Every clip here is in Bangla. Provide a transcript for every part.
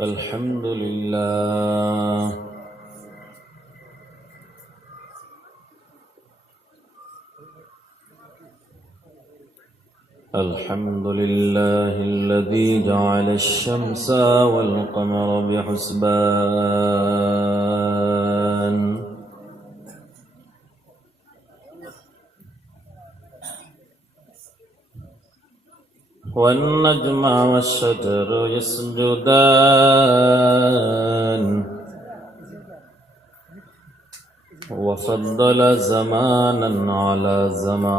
الحمد لله الحمد لله الذي جعل الشمس والقمر بحسبان والنجم والشجر يسجدان وفضل زمانا على زمان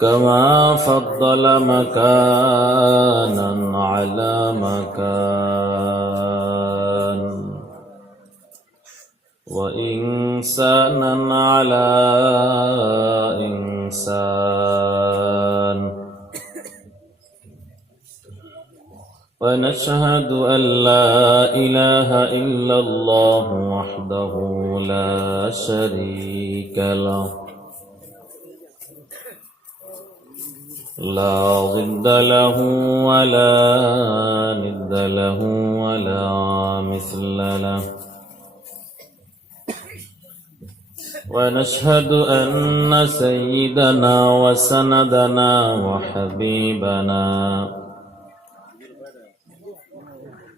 كما فضل مكانا على مكان وإنسانا على إنسان ونشهد أن لا إله إلا الله وحده لا شريك له لا ضد له ولا ند له ولا مثل له ونشهد أن سيدنا وسندنا وحبيبنا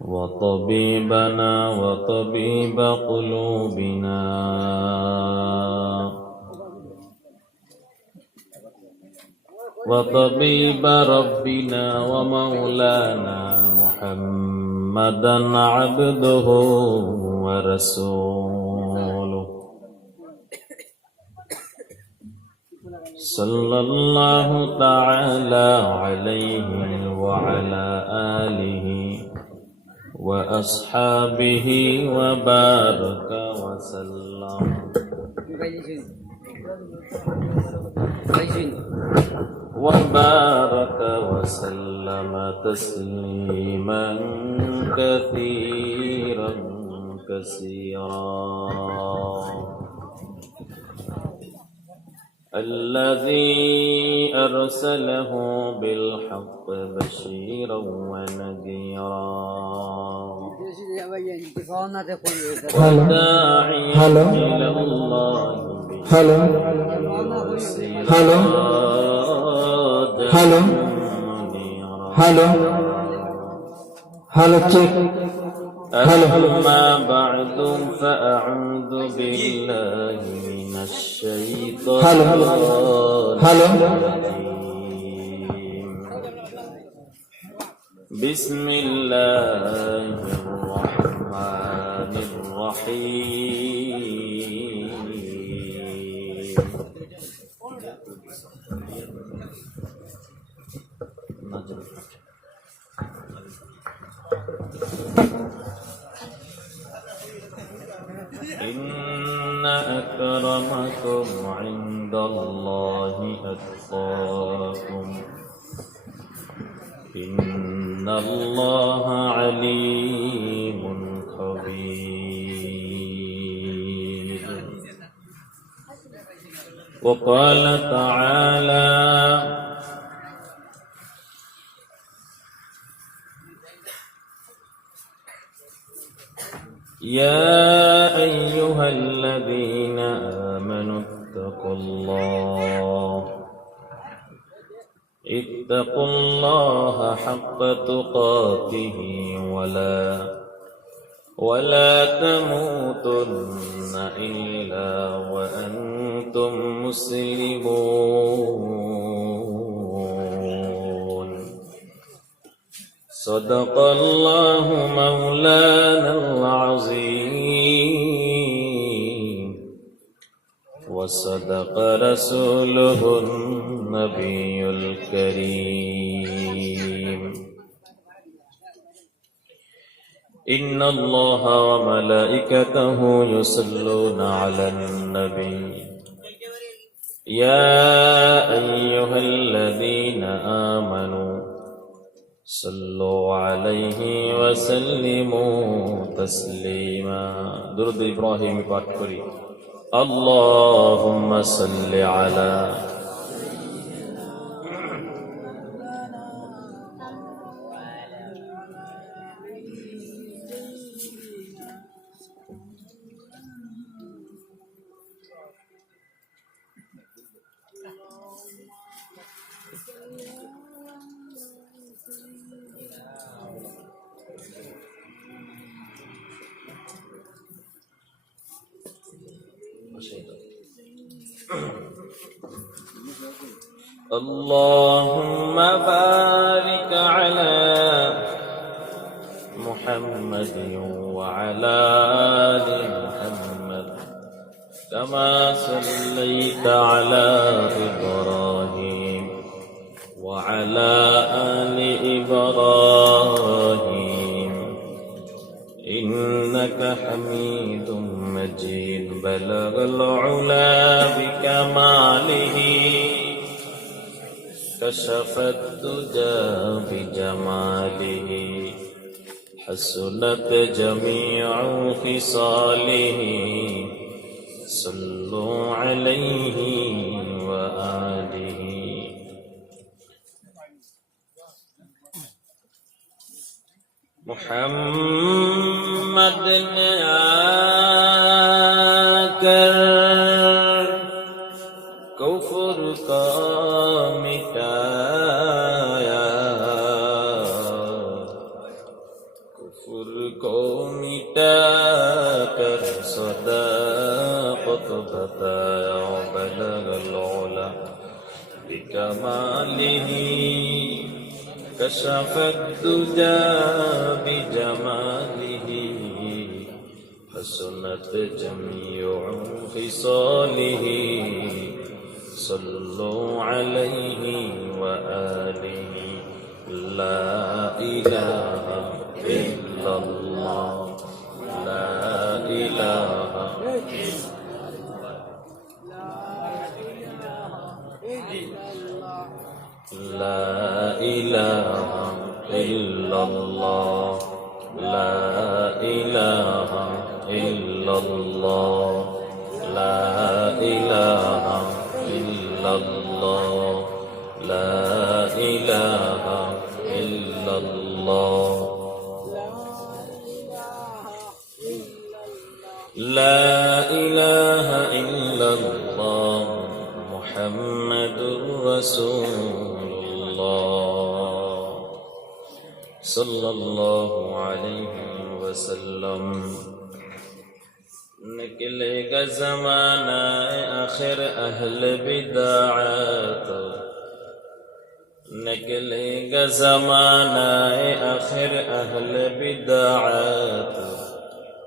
وطبيبنا وطبيب قلوبنا وطبيب ربنا ومولانا محمدا عبده ورسوله صلى الله تعالى عليه وعلى آله وأصحابه وبارك وسلم وبارك وسلم تسليما كثيرا كثيرا الذي أرسله بالحق بشيرا ونذيرا وداعيا إلى الله أما بعد فأعوذ بالله من الشيطان الرجيم بسم الله الرحمن الرحيم إن أكرمكم عند الله أتقاكم إن الله عليم خبير وقال تعالى يا أيها الذين آمنوا اتقوا الله حق تقاته ولا تموتن إلا وأنتم مسلمون صدق الله مولانا العظيم وصدق رسوله النبي الكريم إن الله وملائكته يصلون على النبي يا أيها الذين آمنوا صلوا عليه وسلموا تسليما درود إبراهيم পাঠ করি اللهم صل على اللهم بارك على محمد وعلى آل محمد كما صليت على إبراهيم وعلى آل إبراهيم إنك حميد مجيد بلغ العلا بكماله كشف الدجى بجماله حسنت جميع خصاله صلوا عليه وآله محمد نے آکر کفر کا مٹایا کفر کو مٹا کر صداقت بتایا بلغ العلا بکمالہ كشف الدجى بجماله حسنت جميع خصاله صلوا عليه وآله لا إله إلا الله لا إله لا إله إلا الله لا إله إلا الله لا إله إلا الله لا إله إلا الله لا إله إلا الله محمد رسول الله صلى الله عليه وسلم نکلے گا زمانہ آخر اہل بدعات نکلے گا زمانہ آخر اہل بدعات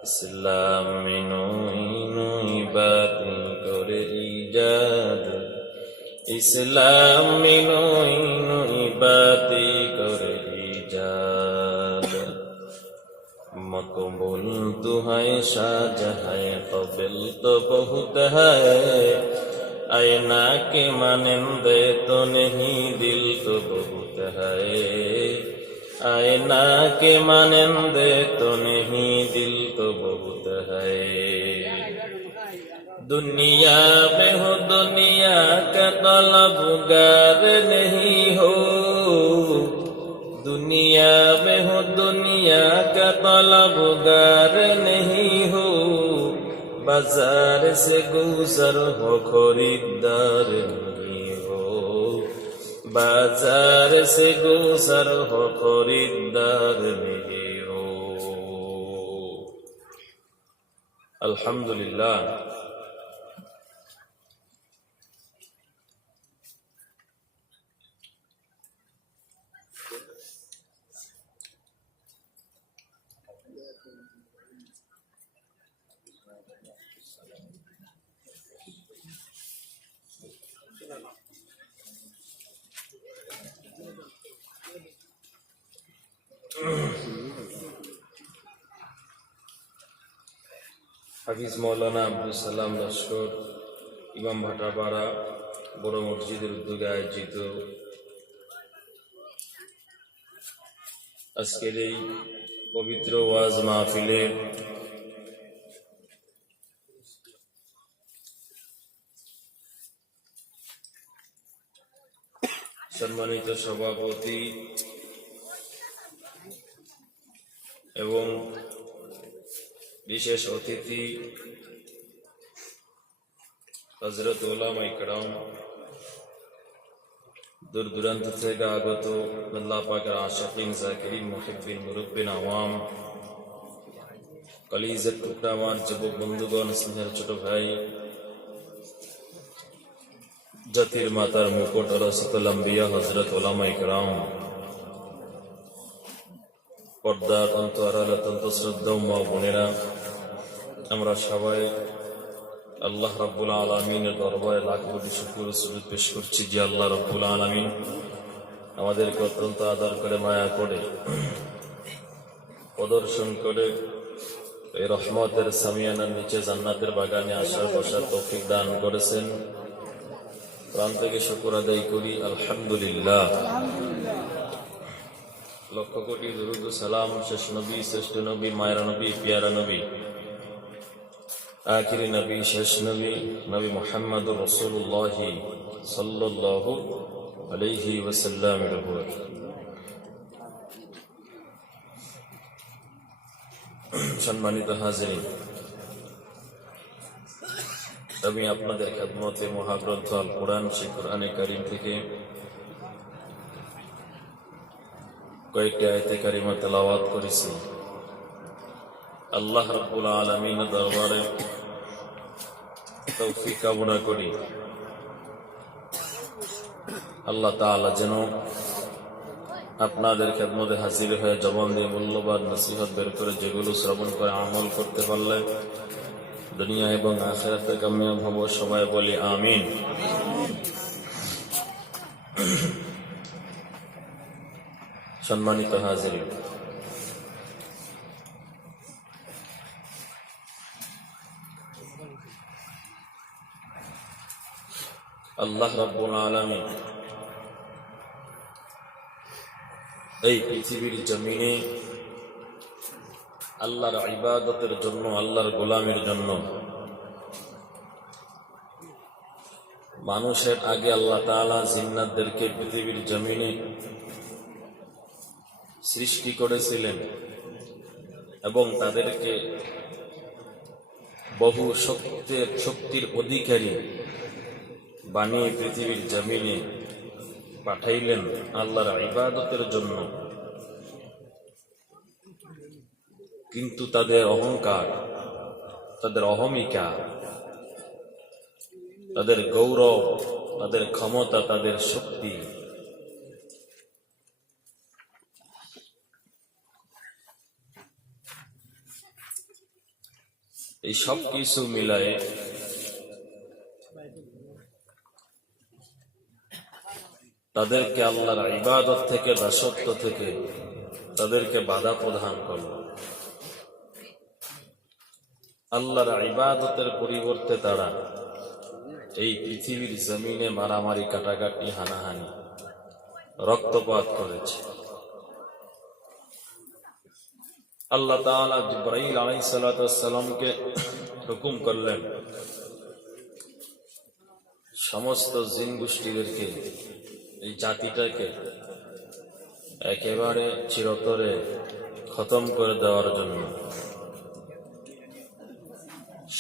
اسلام میں نوئی باتیں کر ایجاد اسلام میں نوئی باتیں کر ایجاد مقبول تو ہے شاج ہے قبل تو بہت ہے آئینہ کے مانندے تو نہیں دل تو بہت ہے آئینہ کے مانندے تو نہیں دل تو بہت ہے دنیا میں ہو دنیا کا طلبگار نہیں ہو دنیا میں ہو دنیا کا طلبگار نہیں ہو بازار سے گزر ہو خریدار نہیں ہو بازار سے گزر ہو خریدار نہیں ہو الحمدللہ হাফিজ মৌলানা আব্দুল সালাম লস্কর ইমাম ভাটাপাড়া বড় মসজিদের উদ্যোগে আয়োজিত আজকের এই পবিত্র ওয়াজ মাহফিলের সম্মানিত সভাপতি এবং বিশেষ অতিথি হযরত উলামা ইকরাম দূর দূরান্ত থেকে আগত আল্লাহ পাকের আশিকিন জাকিরিন মুহিব্বিন মুরব্বিন আওয়াম কলিজার টুকরা আমার যুবক বন্ধুগণ স্নেহের ছোট ভাই জাতির মাতার মুকুট রাসূলুল আম্বিয়া হযরত উলামায়ে কেরাম, পর্দা অত্যন্ত আড়াল অত্যন্ত শ্রদ্ধেয় মা বোনেরা, আমরা সবাই আল্লাহ রাব্বুল আলামিনের দরবারে লাখ কোটি শুকর ও সুজুদ পেশ করছি যে আল্লাহ রাব্বুল আলামিন আমাদেরকে অত্যন্ত আদর করে, মায়া করে, প্রদর্শন করে এই রহমতের সামিয়ানার নিচে জান্নাতের বাগানে আসার বসার তৌফিক দান করেছেন। প্রাণ থেকে শুকর আদায় করি আলহামদুলিল্লাহ। লক্ষ কোটি দুরূদ ও সালাম শেষ নবী, শ্রেষ্ঠ নবী, মায়ের নবী, পিয়ারা নবী, আখিরি নবী, শেষ নবী, নবী মুহাম্মদুর রাসূলুল্লাহ সাল্লাল্লাহু আলাইহি ওয়াসাল্লামের উপর। সম্মানিত হাজিরিন, আমি আপনাদের খেদমতে মহাগ্রন্থ আল কোরআন, সেই কোরআনে কারীম থেকে কয়েকটি আয়াতে কারিমা তেলাওয়াত করেছি। আল্লাহ রাব্বুল আলামিনের দরবারে তৌফিক কামনা করি আল্লাহ তাআলা যেন আপনাদের খেদমতে হাজির হয়ে জবান দিয়ে মূল্যবান নসিহত বের করে যেগুলো শ্রবণ করে আমল করতে পারলে দুনিয়া এবং আখিরাতে কামিয়াব হব। সবাই বলি আমিন। সম্মানিত হাজিরিন, আল্লাহ রাব্বুল আলামিন এই পৃথিবীর জমিনে আল্লাহর ইবাদতের জন্য, আল্লাহর গোলামের জন্য মানুষের আগে আল্লাহ তাআলা জিন্নাতদেরকে পৃথিবীর জমিনে সৃষ্টি করেছিলেন এবং তাদেরকে বহু শক্তির অধিকারী বানিয়ে পৃথিবীর জমিনে পাঠাইলেন আল্লাহর ইবাদতের জন্য। কিন্তু তাদের অহংকার, তাদের অহমিকা, তাদের গৌরব, তাদের ক্ষমতা, তাদের শক্তি এই সব কিছু মিলায়ে তাদেরকে আল্লাহর ইবাদত থেকে, দাসত্ব থেকে তাদেরকে বাধা প্রদান করল। আল্লাহর ইবাদতের পরিবর্তে তারা এই পৃথিবীর জমিনে মারামারি, কাটাকাটি, হানাহানি, রক্তপাত করেছে। আল্লাহ তাআলা জিবরাইল আলাইহিস সালাতু ওয়াস সালামকে হুকুম করলেন সমস্ত জিন গোষ্ঠীদেরকে, এই জাতিটাকে একেবারে চিরতরে খতম করে দেওয়ার জন্য।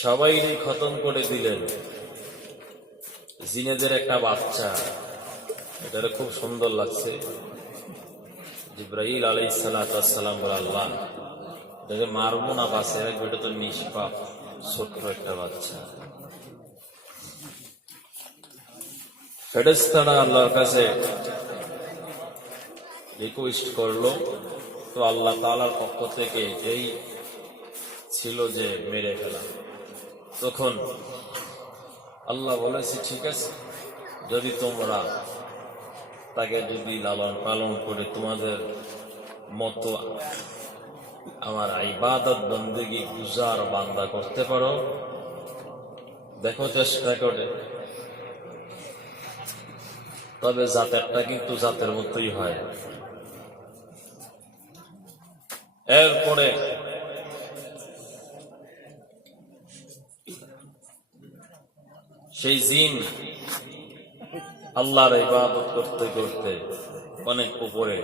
সবাইকে খতম করে দিলেন। জিনেদের একটা বাচ্চা, এটা খুব সুন্দর লাগছে। জিবরাইল আলাইহিস সালাতু ওয়াস সালাম বলে, আল্লাহ এটাকে মারবো না, বাঁচে রাখবো, এটা তো নিষ্পাপ ছোট্ট একটা বাচ্চা। ফেরেশতারা আল্লাহর কাছে রিকোয়েস্ট করলো, তো আল্লাহ তাআলার পক্ষ থেকে এই ছিল যে মেরে ফেলা। তখন আল্লাহ বলেছে, ঠিক আছে, যদি তোমরা তাকে যদি লালন পালন করে তোমাদের মতো আমার ইবাদত বন্দেগী গুজার বান্দা করতে পারো, দেখো চেষ্টা করে। তবে জাতেরটা কিন্তু জাতের মতোই হয়। এরপরে সেই জিন আল্লাহর ইবাদত করতে করতে অনেক উপরে,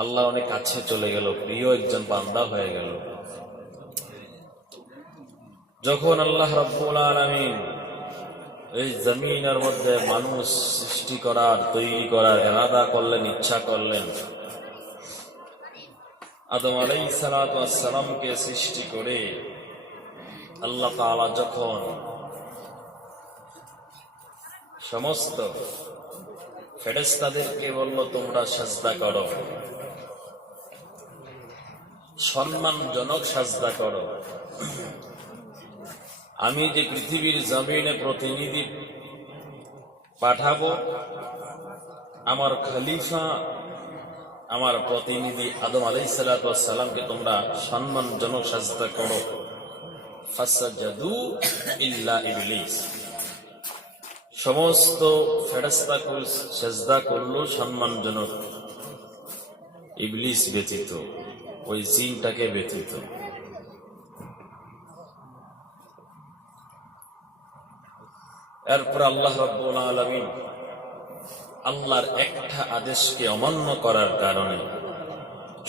আল্লাহ অনেক কাছে চলে গেল, প্রিয় একজন বান্দা হয়ে গেল। যখন আল্লাহ রাব্বুল আলামিন এই জমিনের মধ্যে মানুষ সৃষ্টি করার, তৈরি করার ইরাদা করলেন, ইচ্ছা করলেন, আদম আলাইহিস সালাতু ওয়াস সালামকে সৃষ্টি করে আল্লাহ তাআলা যখন সমস্ত ফেরেশতাদেরকে বলল তোমরা সাজদা করো, সম্মানজনক সাজদা করো। আমি যে পৃথিবীর জমিনে প্রতিনিধি পাঠাবো, আমার খলিফা, আমার প্রতিনিধি আদম আলাইহিস সালাতু ওয়াস সালামকে তোমরা সম্মানজনক সাজদা করো। ফাসাজাদু ইল্লা ইবলিস, সমস্ত ফেরেশতা সাজদা করলো সম্মানজনক, ইবলিস ব্যতীত, ওই জিনটাকে ব্যতীত। এরপর আল্লাহ রাব্বুল আলামিন আল্লাহর একটা আদেশকে অমান্য করার কারণে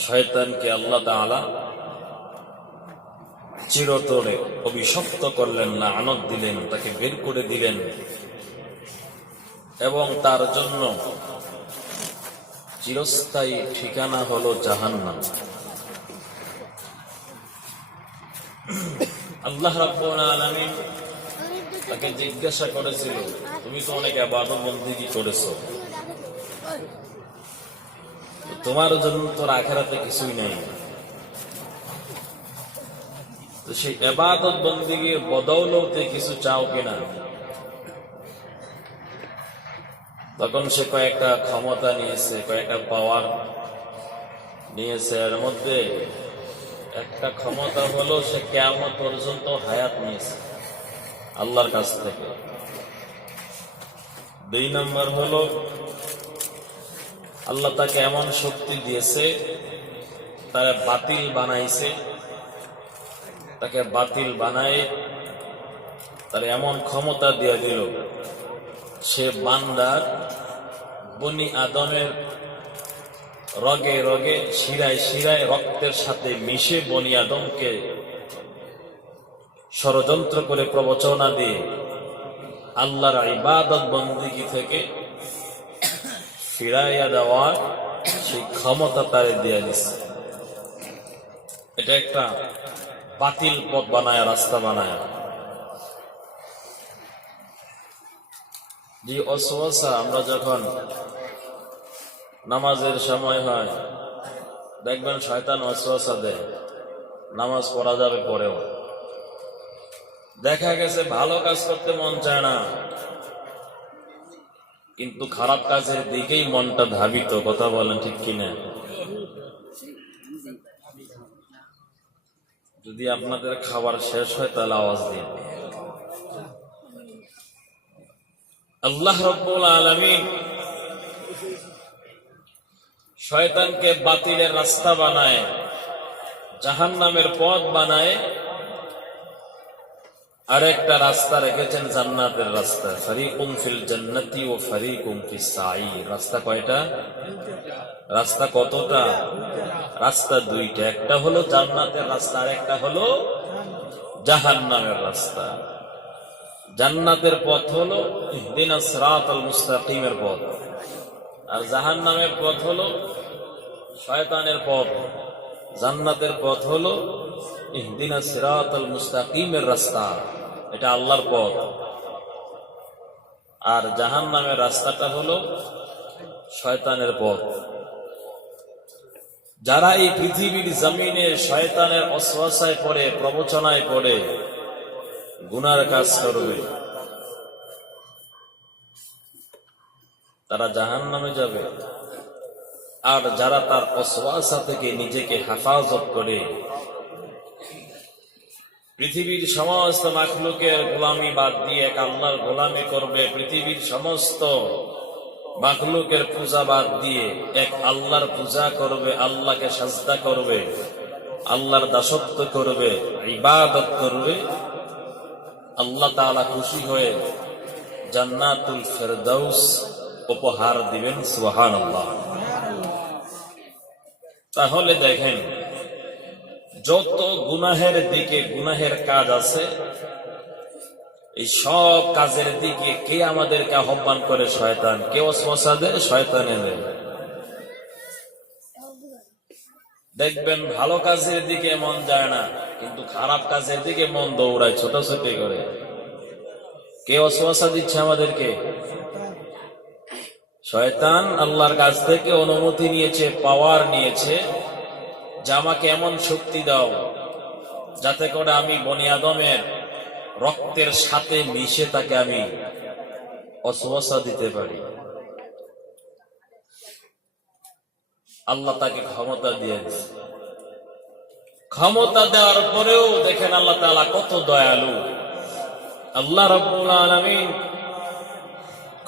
শয়তানকে আল্লাহ তাআলা চিরতরে অভিশপ্ত করলেন, লানত দিলেন, তাকে বের করে দিলেন এবং তার জন্য চিরস্থায়ী ঠিকানা হলো জাহান্নাম। আল্লাহ রাব্বুল আলামিন তাকে জিজ্ঞাসা করেছিল, তুমি তো অনেক ইবাদত বন্দেগী করেছো, তোমার জন্য তোর আখিরাতে কিছুই নেই, তো সেই ইবাদত বন্দেগীর বদৌলতে কিছু চাও কিনা? তখন সে কয়েকটা ক্ষমতা নিয়েছে, কয়েকটা পাওয়ার নিয়েছে। এর মধ্যে একটা ক্ষমতা হলো সে কিয়ামত পর্যন্ত হায়াত নিয়েছে আল্লাহর কাছ থেকে। 2 নম্বর হলো আল্লাহ তাকে এমন শক্তি দিয়েছে, তারা বাতিল বানাইছে, তাকে বাতিল বানায় তার এমন ক্ষমতা দিয়ে দিল, সে বান্দার বনি আদমের রগে রগে, শিরায় শিরায়, রক্তের সাথে মিশে বনি আদমকে ষড়যন্ত্র করে প্রবচনা দিয়ে আল্লাহর ইবাদত বন্দেগী থেকে ফিরাইয়া দেওয়ার সেই ক্ষমতা তারে দিয়ে দিচ্ছে। এটা একটা বাতিল পথ বানায়, রাস্তা বানায়। যে ওয়াসওয়াসা আমরা যখন নামাজের সময় হয়, দেখবেন শয়তান ওয়াসওয়াসা দেয়, নামাজ পড়া যাবে পরেও। দেখা গেছে ভালো কাজ করতে মন চায় না, কিন্তু খারাপ কাজের দিকেই মনটা ধাবিত। কথা বলেন ঠিক কিনা? যদি আপনাদের খাবার শেষ হয় তাহলে আওয়াজ দিন। আল্লাহ রাব্বুল আলামিন শয়তানকে বাতিলের রাস্তা বানায়, জাহান্নামের পথ বানায়, আরেকটা রাস্তা রেখেছেন জান্নাতের রাস্তা। ফারিকুম ফিল জান্নাতি ওয়া ফারিকুম ফিস সাঈর। রাস্তা কয়টা? রাস্তা কতটা? রাস্তা 2টা। একটা হলো জান্নাতের রাস্তা, আর একটা হলো জাহান্নামের রাস্তা। জান্নাতের পথ হলো ইহদিনাস সিরাতাল মুস্তাকিমের পথ, আর জাহান্নামের পথ হলো শয়তানের পথ। জান্নাতের পথ হলো ইহদিনাস সিরাতাল মুস্তাকিমের রাস্তা, এটা আল্লাহর পথ। আর জাহান্নামের রাস্তাটা হলো শয়তানের পথ। যারা এই পৃথিবীর জমিনে শয়তানের ওয়াসওয়াসায় পড়ে, প্রবচনায় পড়ে গুনার কাজ করবে, তারা জাহান্নামে যাবে। আর যারা তার ওয়াসওয়াসা থেকে নিজেকে হেফাজত করে পৃথিবীর সমস্ত মাখলুকের গোলামি বাদ দিয়ে এক আল্লাহর গোলামি করবে, পৃথিবীর সমস্ত মাখলুকের পূজা বাদ দিয়ে এক আল্লাহর পূজা করবে, আল্লাহকে সাজদা করবে, আল্লাহর দাসত্ব করবে, ইবাদত করবে, আল্লাহ তাআলা খুশি হয়ে জান্নাতুল ফেরদাউস উপহার দিবেন। সুবহানাল্লাহ। তাহলে দেখেন, যত গুনাহের দিকে গুনাহের কাজ আছে, এই সব কাজের দিকে কে আমাদেরকে আহ্বান করে? শয়তান। কে ওয়াসওয়াসা দেয়? শয়তানে দেয়। দেখবেন ভালো কাজের দিকে মন যায় না, কিন্তু খারাপ কাজের দিকে মন দৌড়ায়, ছোটাছুটি করে। কে ওয়াসওয়াসা দিচ্ছে আমাদেরকে? শয়তান আল্লাহর কাছ থেকে অনুমতি নিয়েছে, পাওয়ার নিয়েছে যে আমাকে এমন শক্তি দাও যাতে করে আমি বনি আদমের রক্তের সাথে মিশে তাকে আমি ওয়াসওয়াসা দিতে পারি। আল্লাহ তাকে ক্ষমতা দিয়ে দিয়েছে। ক্ষমতা দেওয়ার পরেও দেখেন আল্লাহ তাআলা কত দয়ালু। আল্লাহ রাব্বুল আলামিন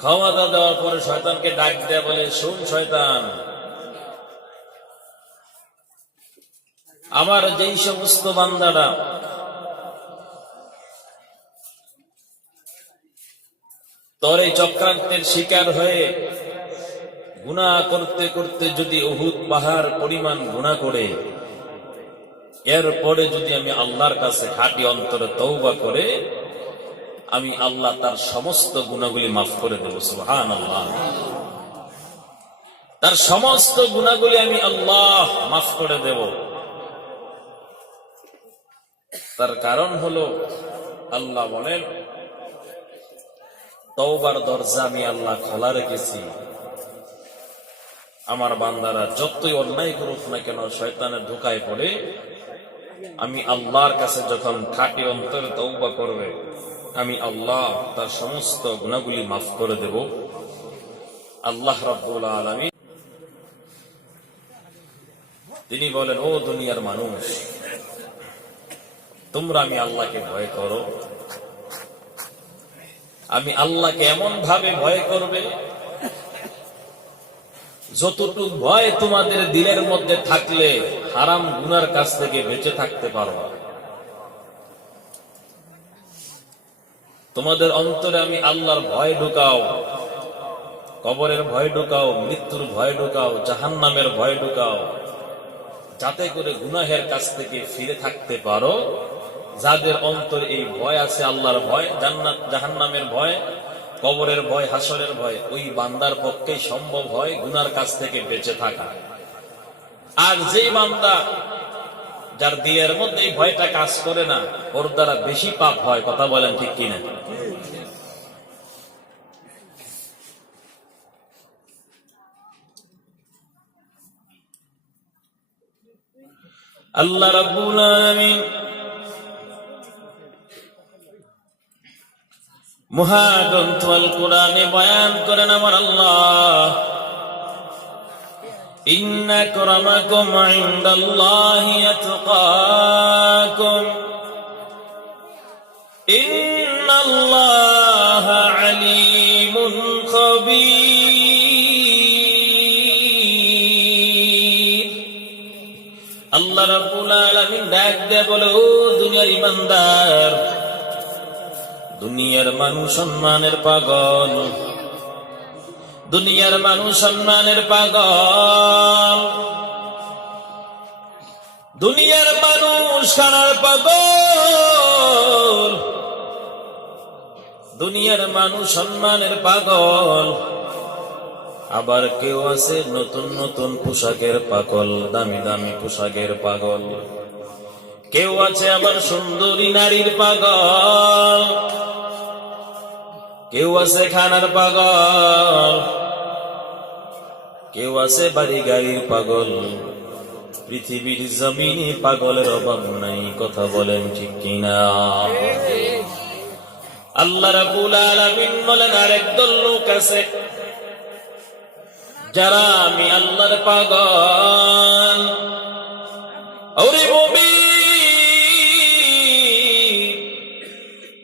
ক্ষমতা দেওয়ার পরে শয়তানকে ডাক দেয়া বলে, শুন শয়তান, আমার যেই সমস্ত বান্দারা তোর এই চক্রান্তের শিকার হয়ে গুনাহ করতে করতে যদি উহুদ পাহাড় পরিমাণ গুনাহ করে, এরপরে যদি আমি আল্লাহর কাছে খাঁটি অন্তরে তওবা করে, আমি আল্লাহ তার সমস্ত গুনাহগুলি মাফ করে দেব। সুবহানাল্লাহ। তার সমস্ত গুনাহগুলি আমি আল্লাহ মাফ করে দেব। তার কারণ হলো আল্লাহ বলেন, তওবার দরজা আমি আল্লাহ খোলা রেখেছি। আমার বান্দারা যতই অন্যায় করুক না কেন, শয়তানের ধোঁকায় পড়ে আমি আল্লাহর কাছে যখন খাঁটি অন্তরে তওবা করবে, আমি আল্লাহ তার সমস্ত গুনাহগুলি মাফ করে দেব। আল্লাহ রাব্বুল আলামিন তিনি বলেন, ও দুনিয়ার মানুষ, তোমরা আমি আল্লাহকে ভয় করো। আমি আল্লাহকে এমন ভাবে ভয় করবে যতটুকু ভয় তোমাদের দিলের মধ্যে থাকলে হারাম গুনার কাছ থেকে বেঁচে থাকতে পারবা। তোমাদের অন্তরে আমি আল্লাহর ভয় ঢুকাও, কবরের ভয় ঢুকাও, মৃত্যুর ভয় ঢুকাও, জাহান্নামের ভয় ঢুকাও, যাতে করে গুনাহের কাছ থেকে ফিরে থাকতে পারো। যাদের অন্তরে এই ভয় আছে, আল্লাহর ভয়, জান্নাত জাহান্নামের ভয়, কবরের ভয়, হাসরের ভয়, ওই বান্দার পক্ষেই সম্ভব হয় গুনার কাছ থেকে বেঁচে থাকা। আর যেই বান্দা যার দিলের মধ্যে এই ভয়টা কাজ করে না, ওর দ্বারা বেশি পাপ হয়। কথা বলেন ঠিক কিনা? আল্লাহ রাব্বুল আলামিন মহাগ্রন্থ আল কোরআনে বয়ান করেন, আমার আল্লাহ, ইন্না আকরামাকুম ইনদাল্লাহি আতকাকুম ইন্নাল্লাহা আলীমুন খাবীর। আল্লাহ রাব্বুল আলামিন ডাক দেয়া বলে, ও দুনিয়ার ইমানদার, দুনিয়ার মানুষ সম্মানের পাগল, দুনিয়ার মানুষ সম্মানের পাগল, দুনিয়ার মানুষ খানার পাগল, দুনিয়ার মানুষ সম্মানের পাগল। আবার কেউ আছে নতুন নতুন পোশাকের পাগল, দামি দামি পোশাকের পাগল। কেউ আছে আবার সুন্দরী নারীর পাগল, কেউ আছে খানার পাগল, কেউ আছে বাড়ি গাড়ির পাগল। পৃথিবীর জমিনে পাগলের অভাব নাই। কথা বলেন ঠিক কিনা? আল্লাহ রাব্বুল আলামিন বলেন, আরেক দল লোক আছে যারা আমি আল্লাহর পাগল। ওরে মুমিন,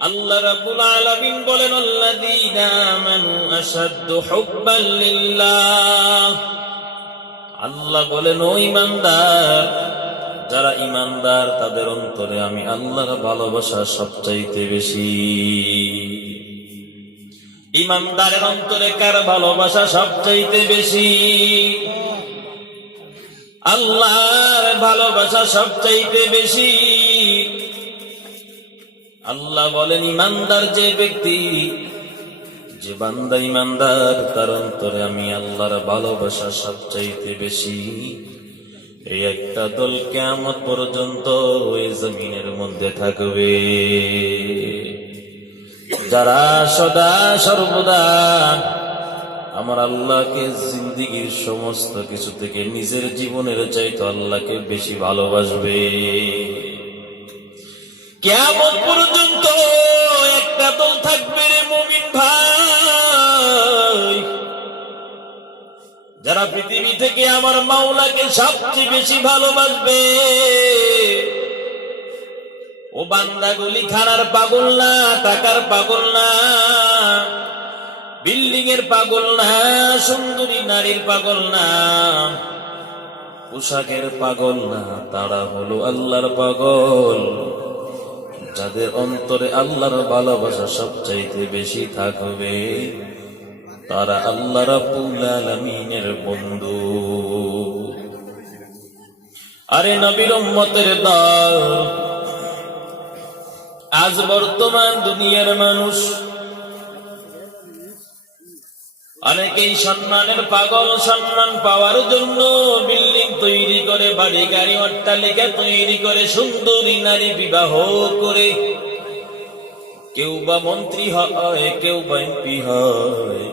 আল্লাহ রাব্বুল আলামিন বলেন, আল্লাযীনা আমানু আশাদ্দু হুব্বান লিল্লাহ। আল্লাহ বলেন, ও ঈমানদার, যারা ঈমানদার তাদের অন্তরে আমি আল্লাহর ভালোবাসা সবচাইতে বেশি। ঈমানদারের অন্তরে কার ভালোবাসা সবচাইতে বেশি? আল্লাহর ভালোবাসা সবচাইতে বেশি। আল্লাহ বলেন, ঈমানদার যে ব্যক্তি, যে বান্দা ঈমানদার, তার অন্তরে আমি আল্লাহর ভালোবাসা সবচাইতে বেশি। এই একটা দল কিয়ামত পর্যন্ত ওই জমিনের মধ্যে থাকবে। যারা সদা সর্বদা আমার আল্লাহকে জিন্দেগীর সমস্ত কিছু থেকে নিজের জীবনের চাইতে আল্লাহকে বেশি ভালোবাসবে, কিয়ামত পর্যন্ত একটা দল থাকবে রে মুমিন ভাই, যারা পৃথিবী থেকে আমার মাওলাকে সবচেয়ে বেশি ভালোবাসবে। ও বান্দাগুলি খানার পাগল না, টাকার পাগল না, বিল্ডিং এর পাগল না, সুন্দরী নারীর পাগল না, পোশাকের পাগল না, তারা হলো আল্লাহর পাগল, যাদের অন্তরে আল্লাহর ভালোবাসা সবচাইতে বেশি থাকবে, তারা আল্লাহ রাব্বুল আলামিনের বন্ধু। আরে নবীর উম্মতের দল, আজ বর্তমান দুনিয়ার মানুষ অনেকেই সম্মানের পাগল, সম্মান পাওয়ার জন্য বিল্ডিং তৈরি করে, বাড়ি গাড়ি অট্টালিকা তৈরি করে, সুন্দরী নারী বিবাহ করে, কেউ বা মন্ত্রী হয়, কেউ বা এমপি হয়,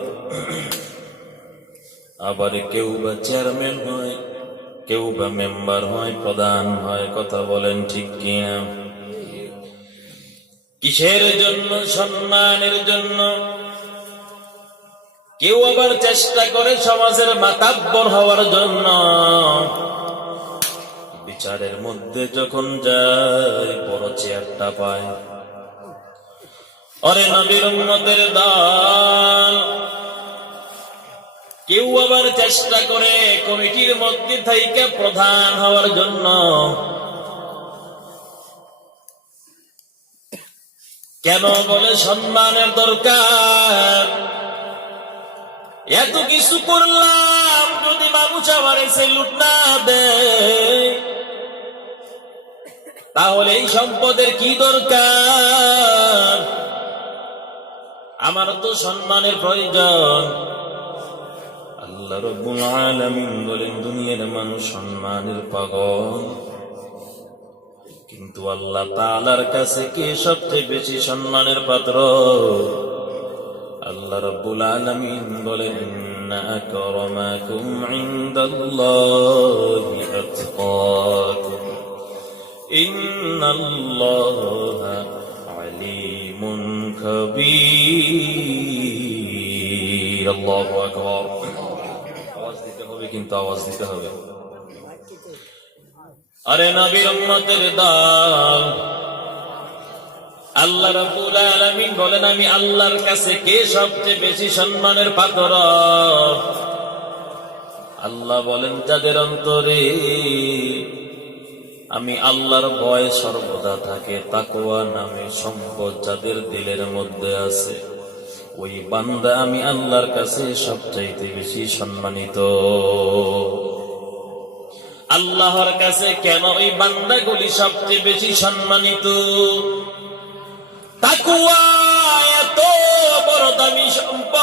আবার কেউ বা চেয়ারম্যান হয়, কেউ বা মেম্বার হয়, প্রধান হয়। কথা বলেন ঠিক কিনা? কিসের জন্য? সম্মানের জন্য। কেউ আবার চেষ্টা করে সমাজের মাতাব্বর হওয়ার জন্য। বিচারের মধ্যে যখন যায় বড় চেয়ারটা পায়। ওরে নবীর উম্মতের দল, কেউ আবার চেষ্টা করে কমিটির মধ্যে থেকে প্রধান হওয়ার জন্য। কেন? বলে সম্মানের দরকার। এত কিছু করলাম, যদি মানুষ আমার স্যালুট না দেয় তাহলে এই সম্পদের কি দরকার? আমার তো সম্মানের প্রয়োজন। আল্লাহ রাব্বুল আলামিন বলেন, দুনিয়ার মানুষ সম্মানের পাগল, কিন্তু আল্লাহ তাআলার কাছে কে সবচেয়ে বেশি সম্মানের পাত্র? আল্লাহ রাব্বুল আলামিন বলেন, ইন্না আকরামাকুম ইনদাল্লাহি আতকাকুম ইন্নাল্লাহা আলীমুন খাবীর। আল্লাহু আকবার। আওয়াজ দিতে হবে, কিন্তু আওয়াজ দিতে হবে। আরে নবীর উম্মতের দল, আল্লাহ রাব্বুল আলামিন বলেন, আমি আল্লাহর কাছে কে সবচেয়ে বেশি সম্মানের পাত্র? আল্লাহ বলেন, যাদের অন্তরে আমি আল্লাহর ভয় সর্বদা থাকে, তাকওয়া নামে সম্পদ যাদের দিলের মধ্যে আছে, ওই বান্দা আমি আল্লাহর কাছে সবচাইতে বেশি সম্মানিত। আল্লাহর কাছে কেন ওই বান্দাগুলি সবচেয়ে বেশি সম্মানিত? তাকওয়া এত বড় দামি সম্পদ,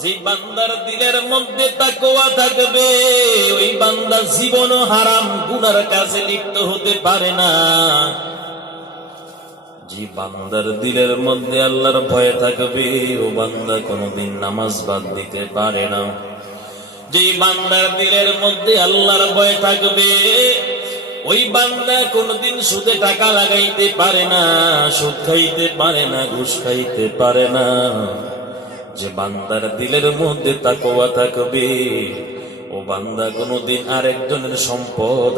যে বান্দার দিলের মধ্যে তাকওয়া থাকবে, ওই বান্দা জীবনও হারাম গুনার কাজে লিপ্ত হতে পারে না। যে বান্দার দিলের মধ্যে আল্লাহর ভয় থাকবে, ও বান্দা কোনদিন নামাজ বাদ দিতে পারে না। যে বান্দার দিলের মধ্যে আল্লাহর ভয় থাকবে, ওই বান্দা কোনদিন সুদে টাকা লাগাইতে পারে না, সুদ খাইতে পারে না, ঘুষ খাইতে পারে না। যে বান্দার দিলের মধ্যে তাকওয়া থাকবে, ও বান্দা কোনদিন আরেকজনের সম্পদ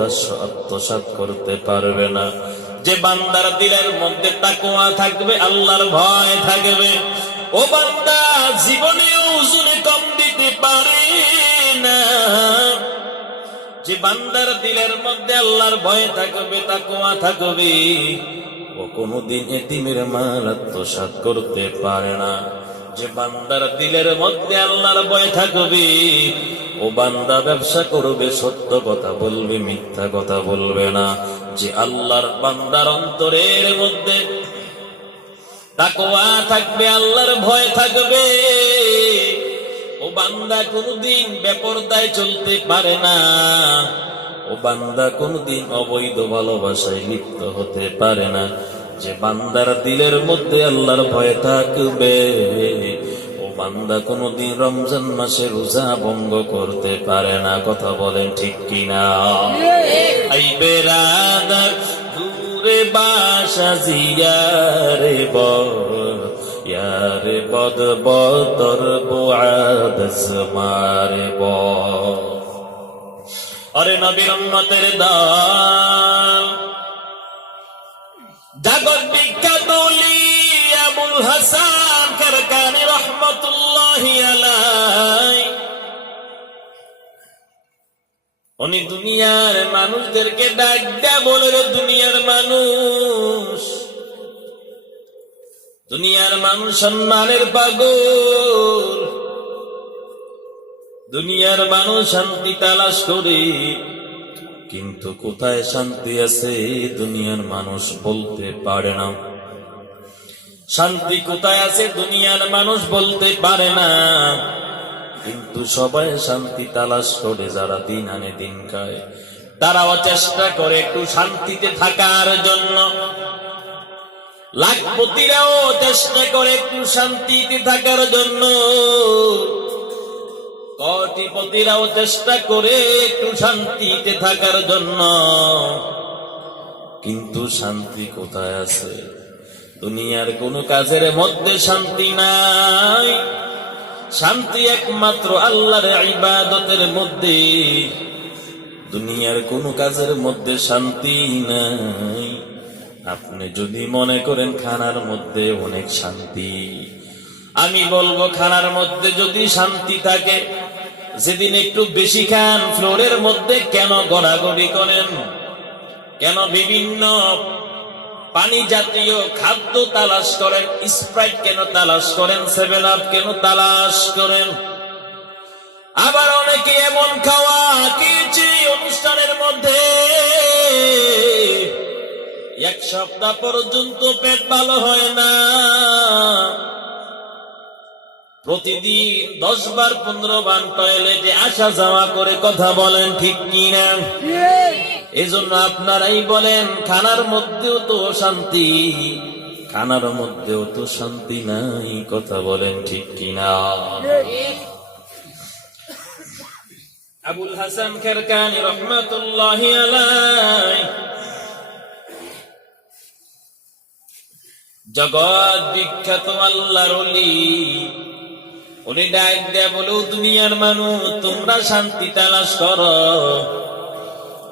আত্মসাৎ করতে পারবে না। যে বান্দার দিলের মধ্যে তাকওয়া থাকবে, আল্লাহর ভয় থাকবে, ও বান্দা জীবনেও ওজনে কম দিতে পারে না। যে বান্দার দিলের মধ্যে আল্লাহর ভয় থাকবে, তাকওয়া থাকবে, ও কোনদিন এতিমের মাল আত্মসাৎ করতে পারে না। যে বান্দার দিলের মধ্যে আল্লাহর ভয় থাকবে, ও বান্দা ব্যবসা করবে, সত্য কথা বলবে, মিথ্যা কথা বলবে না। যে আল্লাহর বান্দার অন্তরের মধ্যে তাকওয়া থাকবে, আল্লাহর ভয় থাকবে, ও বান্দা কোনদিন বেপরদায় চলতে পারে না। ও বান্দা কোনদিন অবৈধ ভালোবাসায় লিপ্ত হতে পারে না। যে বান্দার দিলের মধ্যে আল্লাহর ভয় থাকবে, ও বান্দা কোনদিন রমজান মাসে রোজা ভঙ্গ করতে পারে না। কথা বলেন ঠিক কিনা? আই বেরাদার দূরে বাসা জিয়ারে বর, ইয়ারে বদ বদর বুআদ মারে বর। আরে নবীর উম্মতের দল, জগৎ বিখ্যাত ওলি আবুল হাসান কারকানি রহমাতুল্লাহি আলাইহি, উনি দুনিয়ার মানুষদেরকে ডাক দেয়া বলে, দুনিয়ার মানুষ, দুনিয়ার মানুষ সম্মানের পাগল, দুনিয়ার মানুষ শান্তি তালাশ করে, কিন্তু কোথায় শান্তি আছে দুনিয়ার মানুষ বলতে পারে না। শান্তি কোথায় আছে দুনিয়ার মানুষ বলতে পারে না, কিন্তু সবাই শান্তি তালাশ করে। যারা দিন আনে দিন খায়, তারাও চেষ্টা করে একটু শান্তিতে থাকার জন্য। লাখপতিরাও চেষ্টা করে একটু শান্তিতে থাকার জন্য, কোটিপতিরাও চেষ্টা করে একটু শান্তিতে থাকার জন্য, কিন্তু শান্তি কোথায় আছে? দুনিয়ার কোন কাজের মধ্যে শান্তি নাই। শান্তি একমাত্র আল্লাহর ইবাদতের মধ্যে। দুনিয়ার কোন কাজের মধ্যে শান্তি নাই। আপনি যদি মনে করেন খানার মধ্যে অনেক শান্তি, আমি বলবো খানার মধ্যে যদি শান্তি থাকে, যেদিন একটু বেশি খান ফ্লোরের মধ্যে কেন গড়াগড়ি করেন? কেন বিভিন্ন পানি জাতীয় খাদ্য তালাশ করেন? স্প্রাইট কেন তালাশ করেন? 7 আপ কেন তালাশ করেন? আবার অনেকে এমন খাওয়া খেয়েছে অনুষ্ঠানের মধ্যে, 1 সপ্তাহ পর্যন্ত পেট ভালো হয় না, প্রতিদিন 10 বার 15 বার টয়লেটে আসা যাওয়া করে। কথা বলেন ঠিক কিনা? এজন্য আপনারাই বলেন খানার মধ্যেও তো শান্তি, খানার মধ্যেও তো শান্তি নাই। কথা বলেন ঠিক কিনা? আবুল হাসান কারকানি রহমাতুল্লাহি আলাইহি, জগৎ বিখ্যাত আল্লাহর ওলি, উনি ডাক দেয়া বলে, দুনিয়ার মানুষ তোমরা শান্তি তালাশ করো।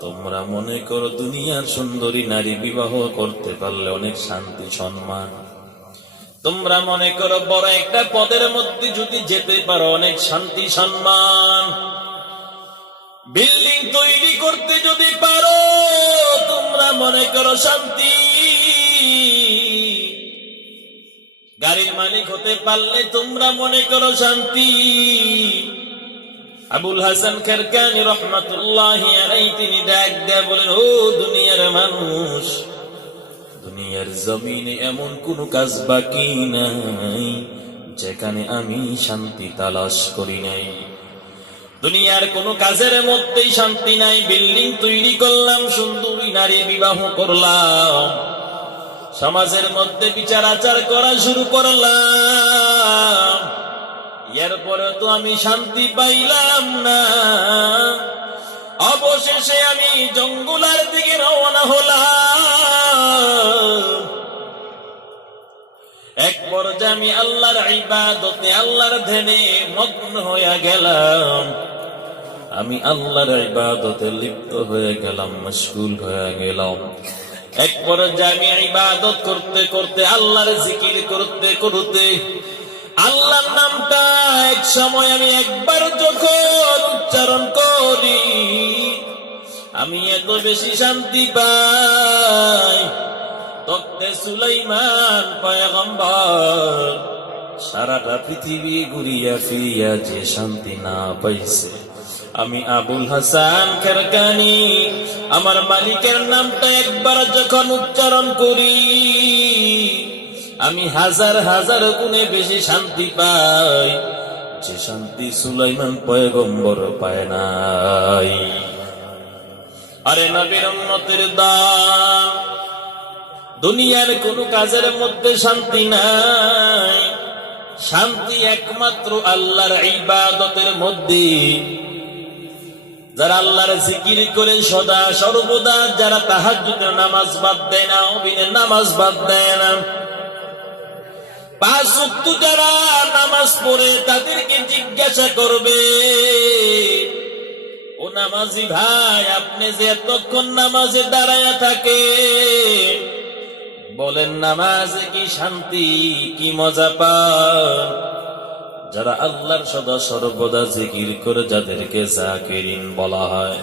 তোমরা মনে করো দুনিয়ার সুন্দরী নারী বিবাহ করতে পারলে অনেক শান্তি সম্মান। তোমরা মনে করো বড় একটা পদের মধ্যে যদি যেতে পারো অনেক শান্তি সম্মান। বিল্ডিং তৈরি করতে যদি পারো তোমরা মনে করো শান্তি। গাড়ির মালিক হতে পারলে তোমরা মনে করো শান্তি। আবুল হাসান কারকানি রহমাতুল্লাহি আলাইহি তিনি ডাক দেয়া বলেন, ও দুনিয়ার মানুষ, দুনিয়ার জমিনে এমন কোন কাজ বাকি নাই যেখানে আমি শান্তি তালাশ করি নাই। দুনিয়ার কোন কাজের মধ্যেই শান্তি নাই। বিল্ডিং তৈরি করলাম, সুন্দরী নারী বিবাহ করলাম, সমাজের মধ্যে বিচার আচার করা শুরু করলাম, এরপরে তো আমি শান্তি পাইলাম না। অবশেষে আমি জঙ্গলের দিকে রওনা হলাম। এক পর্যায়ে আমি আল্লাহর ইবাদতে, আল্লাহর ধ্যানে মগ্ন হয়ে গেলাম। আমি আল্লাহর ইবাদতে লিপ্ত হয়ে গেলাম, মশগুল হয়ে গেলাম। এক পর্যায়ে আমি ইবাদত করতে করতে, আল্লাহর জিকির করতে করতে, আল্লাহর নামটা এক সময় আমি একবার যখন উচ্চারণ করি আমি এত বেশি শান্তি পাই। তখতে সুলাইমান পয়গম্বর সারাটা পৃথিবী ঘুরিয়া ফিরিয়া যে শান্তি না পাইছে, আমি আবুল হাসান কারকানি আমার মালিকের নামটা একবার যখন উচ্চারণ করি আমি হাজার হাজার গুণে বেশি শান্তি পাই, যে শান্তি সুলাইমান পয়গম্বর পায় নাই। আরে নবীর উম্মতের দান, দুনিয়ার কোন কাজের মধ্যে শান্তি নাই, শান্তি একমাত্র আল্লাহর ইবাদতের মধ্যে। যারা আল্লাহর জিকির করে সদা সর্বদা, যারা তাহাজ্জুদের নামাজ বাদ দেয় না, অবিনের নামাজ বাদ দেয় না, 5 ওয়াক্ত যারা নামাজ পড়ে, তাদেরকে জিজ্ঞাসা করবে, ও নামাজি ভাই, আপনি যে এতক্ষণ নামাজে দাঁড়ায়া থাকে, বলেন নামাজে কি শান্তি, কি মজা পান? যারা আল্লাহর সদা সর্বদা জিকির করে, যাদেরকে জাকিরিন বলা হয়,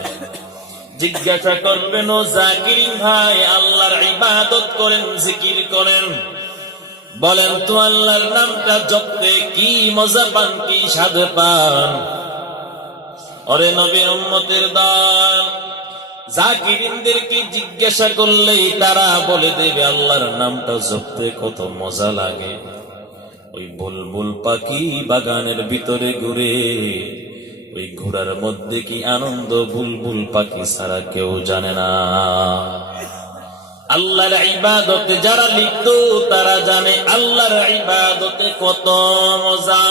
জিজ্ঞাসা করবেন, ও জাকিরিন ভাই, আল্লাহর ইবাদত করেন, জিকির করেন, বলেন তো আল্লাহর নামটা জপতে কি মজা পান, কি স্বাদ পান? ওরে নবীর উম্মতের দল, জাকিরিনদেরকে জিজ্ঞাসা করলেই তারা বলে দেবে আল্লাহর নামটা জপতে কত মজা লাগে। ওই বুলবুল পাখি বাগানের ভিতরে ঘুরে, ওই ঘোড়ার মধ্যে কি আনন্দ বুলবুল পাখি ছাড়া কেউ জানে না। আল্লাহর ইবাদতে যারা লিপ্ত, তারা জানে আল্লাহর ইবাদতে কত মজা।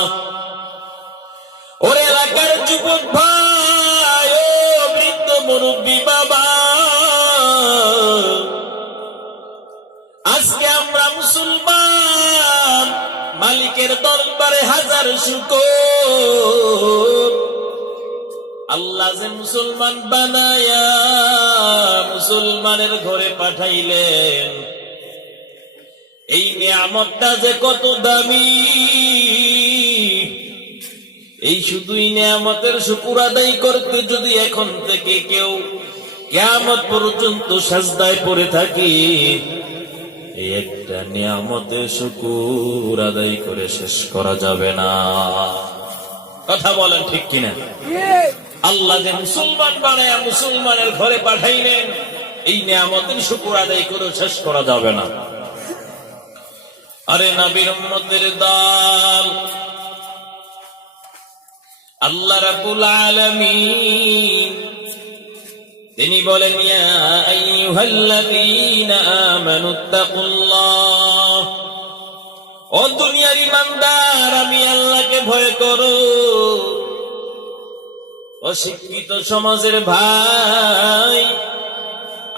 ওরে এলাকার যুবক ভাই, ও বৃদ্ধ মুরব্বী বাবা, আজকে আমরা মুসলমান, মালিকের দরবারে হাজার শুকর। আল্লাহ যে মুসলমান বানায়া মুসলমানের ঘরে পাঠাইলেন, এই নিয়ামতটা যে কত দামি, এই শুধুই নিয়ামতের শুকর আদায় করতে যদি এখন থেকে কেউ কিয়ামত পর্যন্ত সাজদায় পড়ে থাকি, এই একটা নিয়ামতের শুকর আদায় করে শেষ করা যাবে না। কথা বলেন ঠিক কিনা? আল্লাহ যে মুসলমান বানায়া মুসলমানের ঘরে পাঠাইলেন, এই নিয়ামতের শুকর আদায় করে শেষ করা যাবে না। আরে নবীর উম্মতের দল, আল্লাহ রাব্বুল আলামিন তিনি বলেন, ইয়া আইয়ুহাল্লাযীনা আমানুত্তাকুল্লাহ, ও দুনিয়ার ঈমানদার, আমি আল্লাহকে ভয় করো। অশিক্ষিত সমাজের ভাই,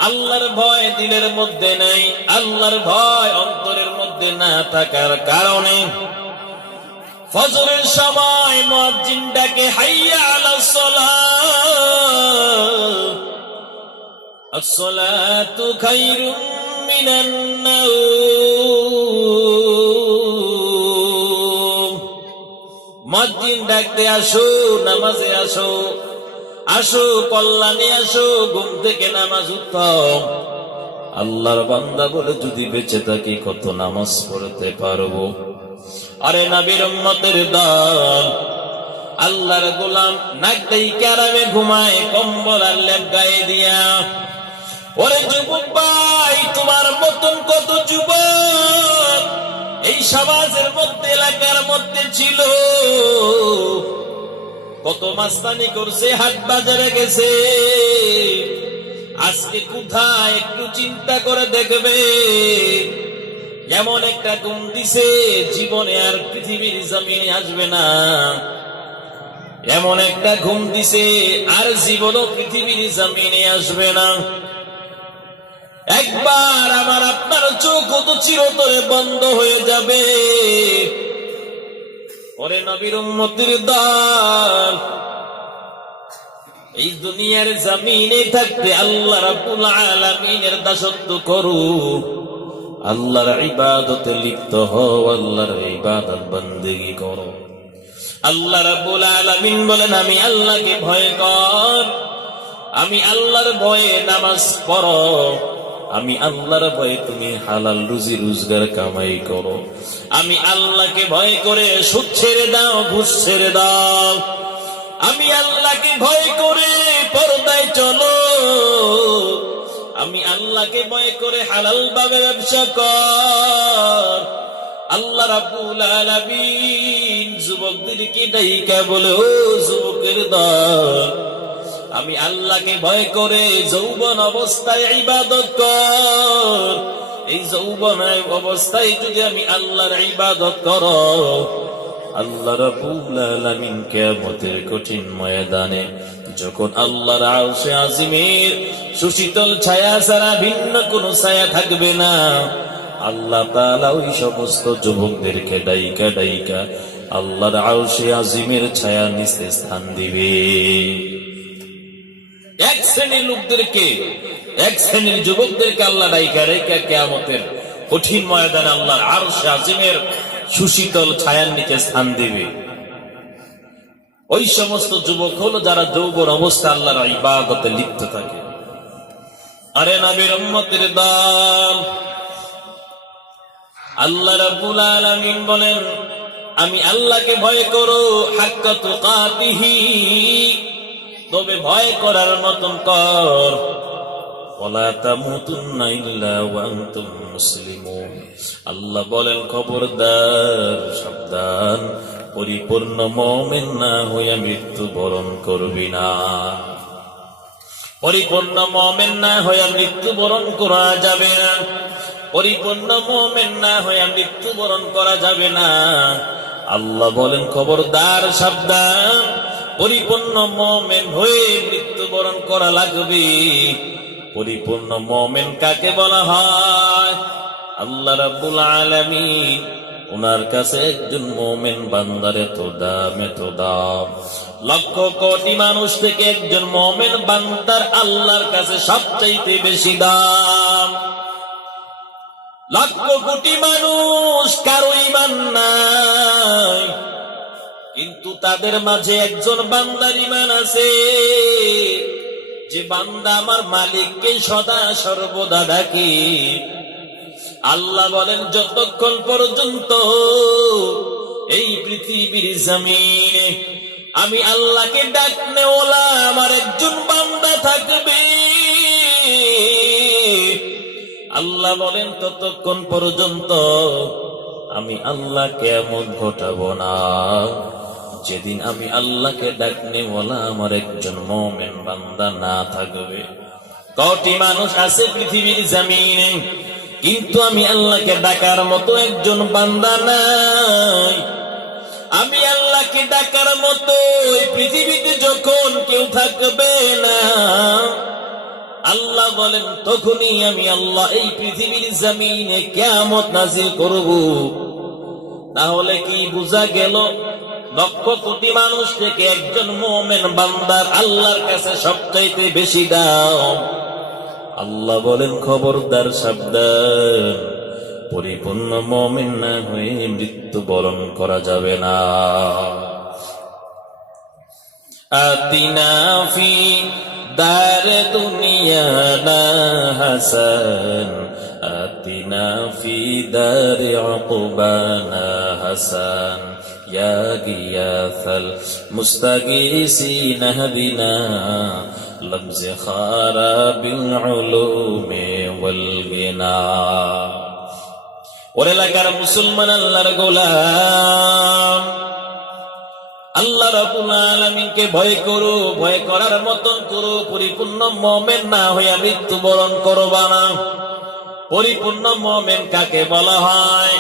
আল্লাহর ভয় দিলের মধ্যে নাই, আল্লাহর ভয় অন্তরের মধ্যে না থাকার কারণে ফজরের সময় মুয়াজ্জিন ডাকে, হাইয়া আলাস সালাহ, আস-সালাতু খায়রুম মিনান নাওম। মুয়াজ্জিন ডাকতে, আসো নামাজে আসো, আসো কল্যাণে আসো, ঘুম থেকে নামাজ উত্তম। আল্লাহর বান্দা বলে যদি বেঁচে থাকি কত নামাজ পড়তে পারবো। আরে নবীর উম্মতের দল, আল্লাহর গোলাম নাক ডাইকা আরামে ঘুমায়, কম্বল আর লেপ গায়ে দিয়া। ওরে যুবক ভাই, তোমার মতন কত যুবক এই সমাজের মধ্যে, এলাকার মধ্যে ছিল, কত মাস্তানি করছে, হাট বাজারে গেছে, আজকে কোথায় একটু চিন্তা করে দেখবে, এমন একটা ঘুম দিছে জীবনে আর পৃথিবীর জমিনে আসবে না। এমন একটা ঘুম দিছে আর জীবনও পৃথিবীর জমিনে আসবে না। একবার আমার আপনার চোখ তো চিরতরে বন্ধ হয়ে যাবে। ওরে নবীর উম্মতের দল, এই দুনিয়ার জমিনে থাকতে আল্লাহ রাব্বুল আলামিনের দাসত্ব করো, আল্লাহর ইবাদতে লিপ্ত হও, আল্লাহর ইবাদত বন্দেগী করো। আল্লাহ রাব্বুল আলামিন বলেন, আমি আল্লাহকে ভয় কর, আমি আল্লাহর ভয়ে নামাজ পড়ো, আমি আল্লাহর ভয়ে তুমি হালাল রুজি রোজগার কামাই করো, আমি আল্লাহকে ভয় করে সুদ ছেড়ে দাও, ঘুষ ছেড়ে দাও, আমি আল্লাহকে ভয় করে পর্দায় চলো, আমি আল্লাহকে ভয় করে হালাল ভাবে ব্যবসা কর। আল্লাহ রাব্বুল আলামিন যুবকদেরকে ডাইকা বলে, ও যুবকের দল, আমি আল্লাহকে ভয় করে যৌবন অবস্থায় ইবাদত কর, এই যৌবনের অবস্থায় যদি আমি আল্লাহর ইবাদত করো, আল্লাহ রাব্বুল আলামিন কিয়ামতের কঠিন ময়দানে যখন আল্লাহর আরশে আজিমের সুশীতল ছায়া ছাড়া ভিন্ন কোনো ছায়া থাকবে না, আল্লাহ তাআলা ওই সমস্ত যুবকদেরকে ডাইকা ডাইকা আল্লাহর আরশে আজিমের ছায়া নিচে স্থান দিবে। এক শ্রেণীর লোকদেরকে, এক শ্রেণীর যুবকদেরকে আল্লাহ ডাইকা ডাইকা কিয়ামতের কঠিন ময়দানে আল্লাহর আরশে আজিমের সুশীতল ছায়ার নিচে স্থান দিবে। ওই সমস্ত যুবক হলো যারা যৌবন অবস্থা আল্লাহর ইবাদতে লিপ্ত থাকে। আরে নবীর উম্মতের দল, আল্লাহ রাব্বুল আলামিন বলেন, আমি আল্লাহকে ভয় করো হাক্কা তুকাতিহি, তবে ভয় করার মতন কর। ওয়ালা তামুতুন্না ইল্লা ওয়া আনতুম মুসলিমুন, আল্লাহ বলেন খবরদার, সাবধান, পরিপূর্ণ মুমিন না হইয়া মৃত্যুবরণ করবি না। পরিপূর্ণ মুমিন না হইয়া মৃত্যুবরণ করা যাবে না। পরিপূর্ণ মুমিন না হইয়া মৃত্যুবরণ করা যাবে না। আল্লাহ বলেন খবরদার, সাবধান, পরিপূর্ণ মুমিন হয়ে মৃত্যুবরণ করা লাগবে। পরিপূর্ণ মুমিন কাকে বলা হয়? আল্লাহ রাব্বুল আলামিন ওনার কাছে একজন মুমিন বান্দার এত দাম, এত দাম। লক্ষ কোটি মানুষ থেকে একজন মুমিন বান্দার আল্লাহর কাছে সবচাইতে বেশি দাম। লক্ষ কোটি মানুষ কারো ঈমান নাই, কিন্তু তাদের মাঝে একজন বান্দার ঈমান আছে, যে বান্দা আমার মালিককে সদা সর্বদা ডাকে। আল্লাহ বলেন যতক্ষণ পর্যন্ত এই পৃথিবীর জমিনে আমি আল্লাহকে ডাকনে ওলা আমার একজন বান্দা থাকবে, আল্লাহ বলেন ততক্ষণ পর্যন্ত আমি আল্লাহ কিয়ামত ঘটাবো না, যেদিন আমি আল্লাহকে ডাকনে ওলা আমার একজন মুমিন বান্দা না থাকবে। কোটি মানুষ আছে পৃথিবীর জমিনে, কিন্তু আমি আল্লাহকে ডাকার মতো একজন বান্দা নাই। আমি আল্লাহকে ডাকার মতো এই পৃথিবীতে যখন কেউ থাকবে না, আল্লাহ বলেন তখনই আমি আল্লাহ এই পৃথিবীর জমিনে কিয়ামত নাযিল করব। তাহলে কি বোঝা গেল? লক্ষ কোটি মানুষ থেকে একজন মুমিন বান্দার আল্লাহর কাছে সবচাইতে বেশি দাম। আল্লাহ বলেন খবরদার, সাবধান, পরিপূর্ণ মুমিন না হয়ে মৃত্যুবরণ করা যাবে না। আতিনা ফি দার দুনিয়া না হাসান, আতিনা ফি দার উকবানা হাসান, ইয়া গিয়াসাল মুস্তাগীসিনা হাদিনা লমজ খারাবিল উলুমি ওয়াল গিনা। ওরে লাগার মুসলমান আল্লাহর গোলাম, আল্লাহ রাব্বুল আলামিনকে ভয় করো, ভয় করার মতন করো। পরিপূর্ণ মুমিন না হইয়া মৃত্যুবরণ করবা না। পরিপূর্ণ মুমিন কাকে বলা হয়?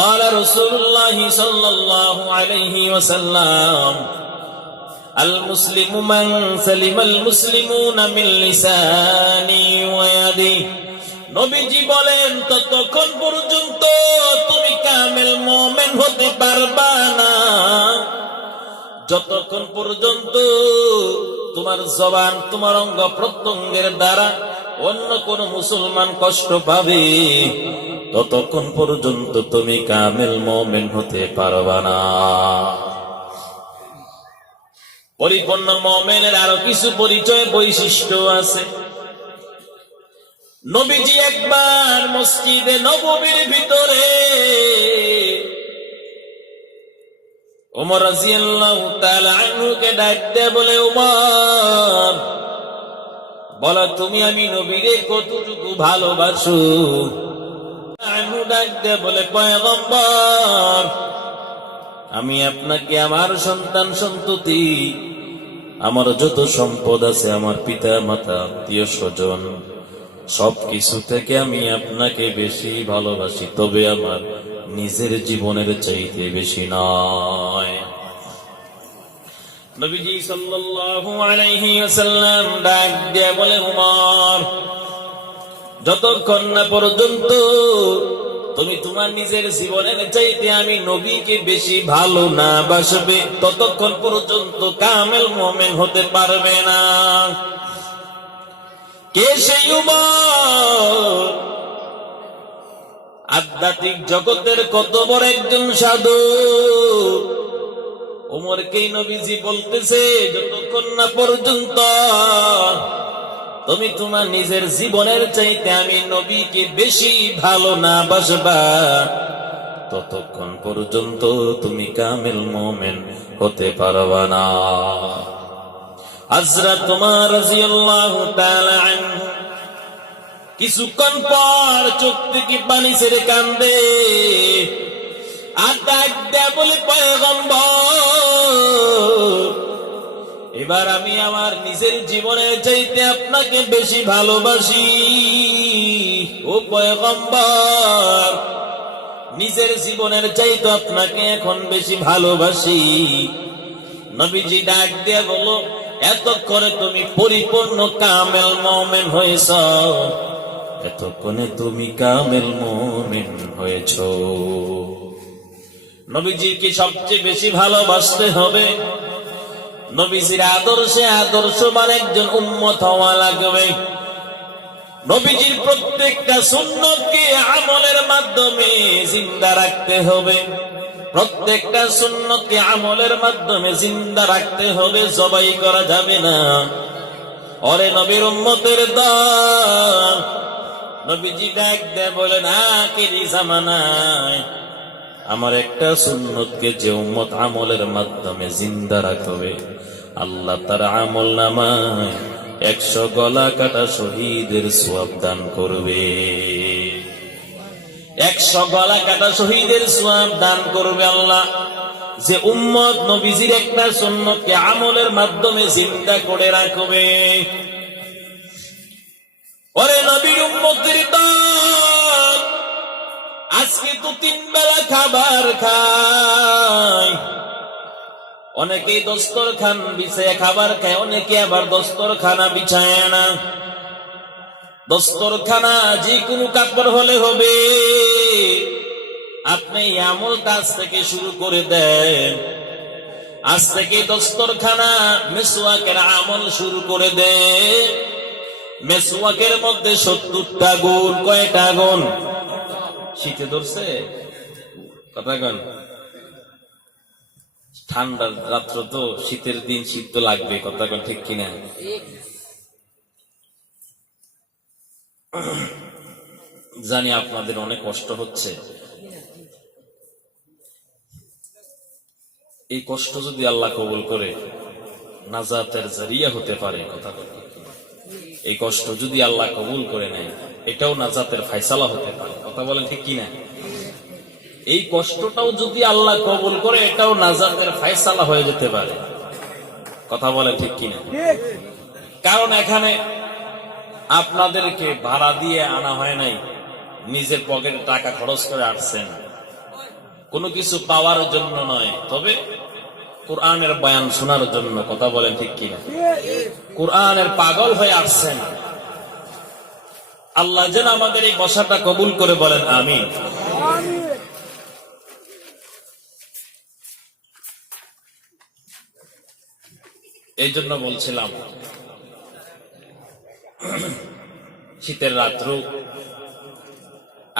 قال رسول الله صلى الله عليه وسلم المسلم من سلم المسلمون من لسانه ويده। নবীজি বলেন ততক্ষণ পর্যন্ত তুমি কামেল মুমিন হতে পারবা না যতক্ষণ পর্যন্ত তোমার জবান, তোমার অঙ্গ প্রত্যঙ্গের দ্বারা অন্য কোন মুসলমান কষ্ট পাবে, ততক্ষণ পর্যন্ত তুমি কামেল মুমিন হতে পারবা না। পরিপূর্ণ মুমিনের আরো কিছু পরিচয়, বৈশিষ্ট্য আছে। নবীজি একবার মসজিদে নববীর ভিতরে ওমর রাদিয়াল্লাহু তাআলা আনহুকে ডাকতে বলে, ওমর বলো তুমি আমি নবীরে কতটুকু ভালোবাসো? আনহু ডাকতে বলে, পয়গম্বর আমি আপনাকে আমার সন্তান সন্ততি, আমার যত সম্পদ আছে, আমার পিতা মাতা, আত্মীয় স্বজন সবকিছু থেকে আমি আপনাকে বেশি ভালোবাসি, তবে আমার নিজের জীবনের চাইতে বেশি নয়। নবীজি সাল্লাল্লাহু আলাইহি ওয়াসাল্লাম ডাক দিয়ে বলে, উমর, যতক্ষণ না পর্যন্ত তুমি তোমার নিজের জীবনের চাইতে আমি নবীকে বেশি ভালো না বাসবে, ততক্ষণ পর্যন্ত কামেল মুমিন হতে পারবে না। কে সেই উমর? আধ্যাত্মিক জগতের কত বড় একজন সাধু। উমরকেই নবীজি বলতেছে, যতক্ষণ না পর্যন্ত তুমি তোমার নিজের জীবনের চাইতে আমি নবীকে বেশি ভালো না বাসবা, ততক্ষণ পর্যন্ত তুমি কামেল মুমিন হতে পারবা না। হযরত ওমর রাদিয়াল্লাহু তাআলা আনহু কিছুক্ষণ পর চোখ থেকে পানি ছেড়ে কান্দে, আর ডাক দেয়া বলে, পয়গম্বর, এবার আমি আমার নিজের জীবনের চাইতে আপনাকে বেশি ভালোবাসি। ও পয়গম্বর, নিজের জীবনের চাইতে আপনাকে এখন বেশি ভালোবাসি। নবীজি ডাক দিয়ে বলো, এতক্ষণে তুমি পরিপূর্ণ কামেল মুমিন হয়েছ, এতক্ষণে তুমি কামেল মুমিন হয়েছ। নবীজিকে সবচেয়ে বেশি ভালোবাসতে হবে, নবীজির আদর্শে আদর্শবান একজন উম্মত হওয়া লাগবে। নবীজির প্রত্যেকটা সুন্নতকে আমলের মাধ্যমে জিন্দা রাখতে হবে, প্রত্যেকটা সুন্নতকে আমলের মাধ্যমে জিন্দা রাখতে হবে, জবাই করা যাবে না। ওরে নবীর উম্মতের দল, নবীজি ডাক দেয় বলেন, আখিরি জামানায় আমার একটা সুন্নতকে যে উম্মত আমলের মাধ্যমে জিন্দা রাখবে, আল্লাহ তার আমল নামায় 100 গলা কাটা শহীদের সওয়াব দান করবে। 100 গলা কাটা শহীদের সওয়াব দান করবে আল্লাহ, যে উম্মত নবীজির একটা সুন্নতকে আমলের মাধ্যমে জিন্দা করে রাখবে। ওরে নবীর উম্মতের দল, আজকে তো 3 বেলা খাবার খায়, অনেকেই দস্তরখান বিছায় খাবার খায়, অনেকে আবার দস্তরখানা বিছায় না। দস্তরখানা যে কোনো কাপড় হলে হবে, আপনি আমল কাজ থেকে শুরু করে দেন। আজ থেকে দস্তরখানা মিসওয়াকের আমল শুরু করে দেন। মিসওয়াকের মধ্যে 70টা গুণ, কয়টা গুণ? শীতে ধরছে কথা কন, ঠান্ডার রাত্র তো, শীতের দিন শীত তো লাগবে, কথা কন ঠিক কিনা? জানি আপনাদের অনেক কষ্ট হচ্ছে, এই কষ্ট যদি আল্লাহ কবুল করে নাজাতের জারিয়া হতে পারে, কথা কন ঠিক কিনা? এই কষ্ট যদি আল্লাহ কবুল করে নেয়, এটাও নাজাতের ফায়সালা হতে পারে, কথা বলেন ঠিক কিনা? এই কষ্টটাও যদি আল্লাহ কবুল করে, এটাও নাজাতের ফায়সালা হয়ে যেতে পারে, কথা বলেন ঠিক কিনা? কারণ এখানে আপনাদেরকে ভাড়া দিয়ে আনা হয় নাই, নিজের পকেটে টাকা খরচ করে আসছেন, কোনো কিছু পাওয়ার জন্য নয়, তবে কোরআনের বয়ান শোনার জন্য, কথা বলেন ঠিক কিনা? কোরআনের পাগল হয়ে আসছেন। আল্লাহ যেন আমাদের এই বসাটা কবুল করে, বলেন আমিন। এই জন্য বলছিলাম, শীতের রাত্র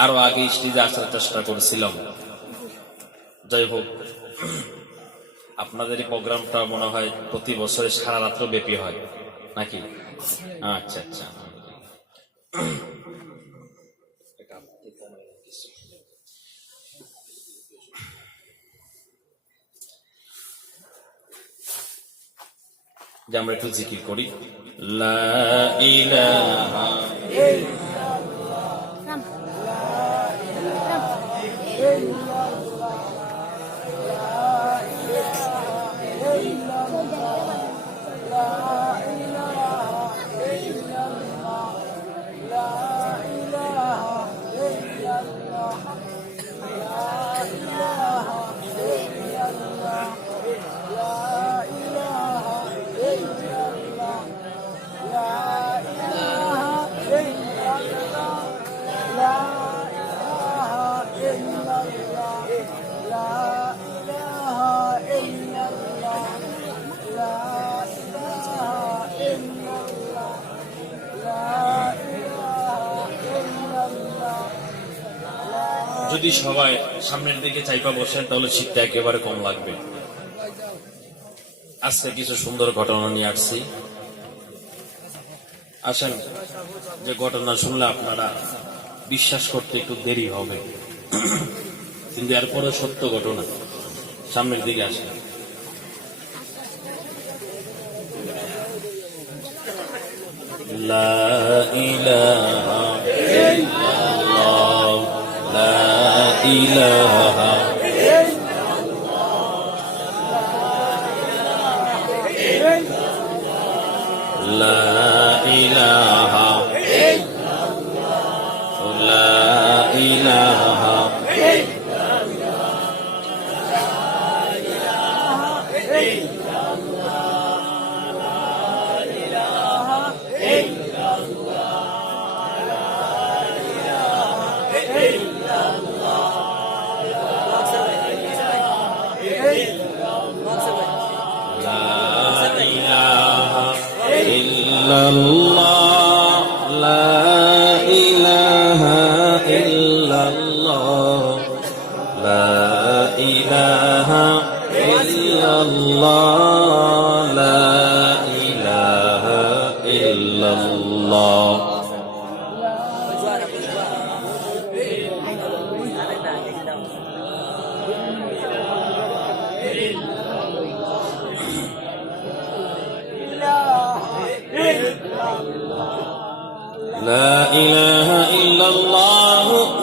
আরো আগে স্টেজে আসার চেষ্টা করছিলাম। যাই হোক, আপনাদের এই প্রোগ্রামটা মনে হয় প্রতি বছরে সারা রাত্র ব্যাপী হয় নাকি? আচ্ছা আচ্ছা, যে আমরা একটু জিকির করি, লা ইলাহা ইল্লাল্লাহ। যদি সবাই সামনের দিকে চাইপা বসেন তাহলে শীতটা একেবারে কম লাগবে। আজকে কিছু সুন্দর ঘটনা নিয়ে আসছি, আসেন। যে ঘটনা শুনলে আপনারা বিশ্বাস করতে একটু দেরি হবে, কিন্তু এরপরে সত্য ঘটনা। সামনের দিকে আসেন। লা ইলাহা ইল্লাল্লাহ, লা ইলাহা লা ইলাহা লা ইলাহা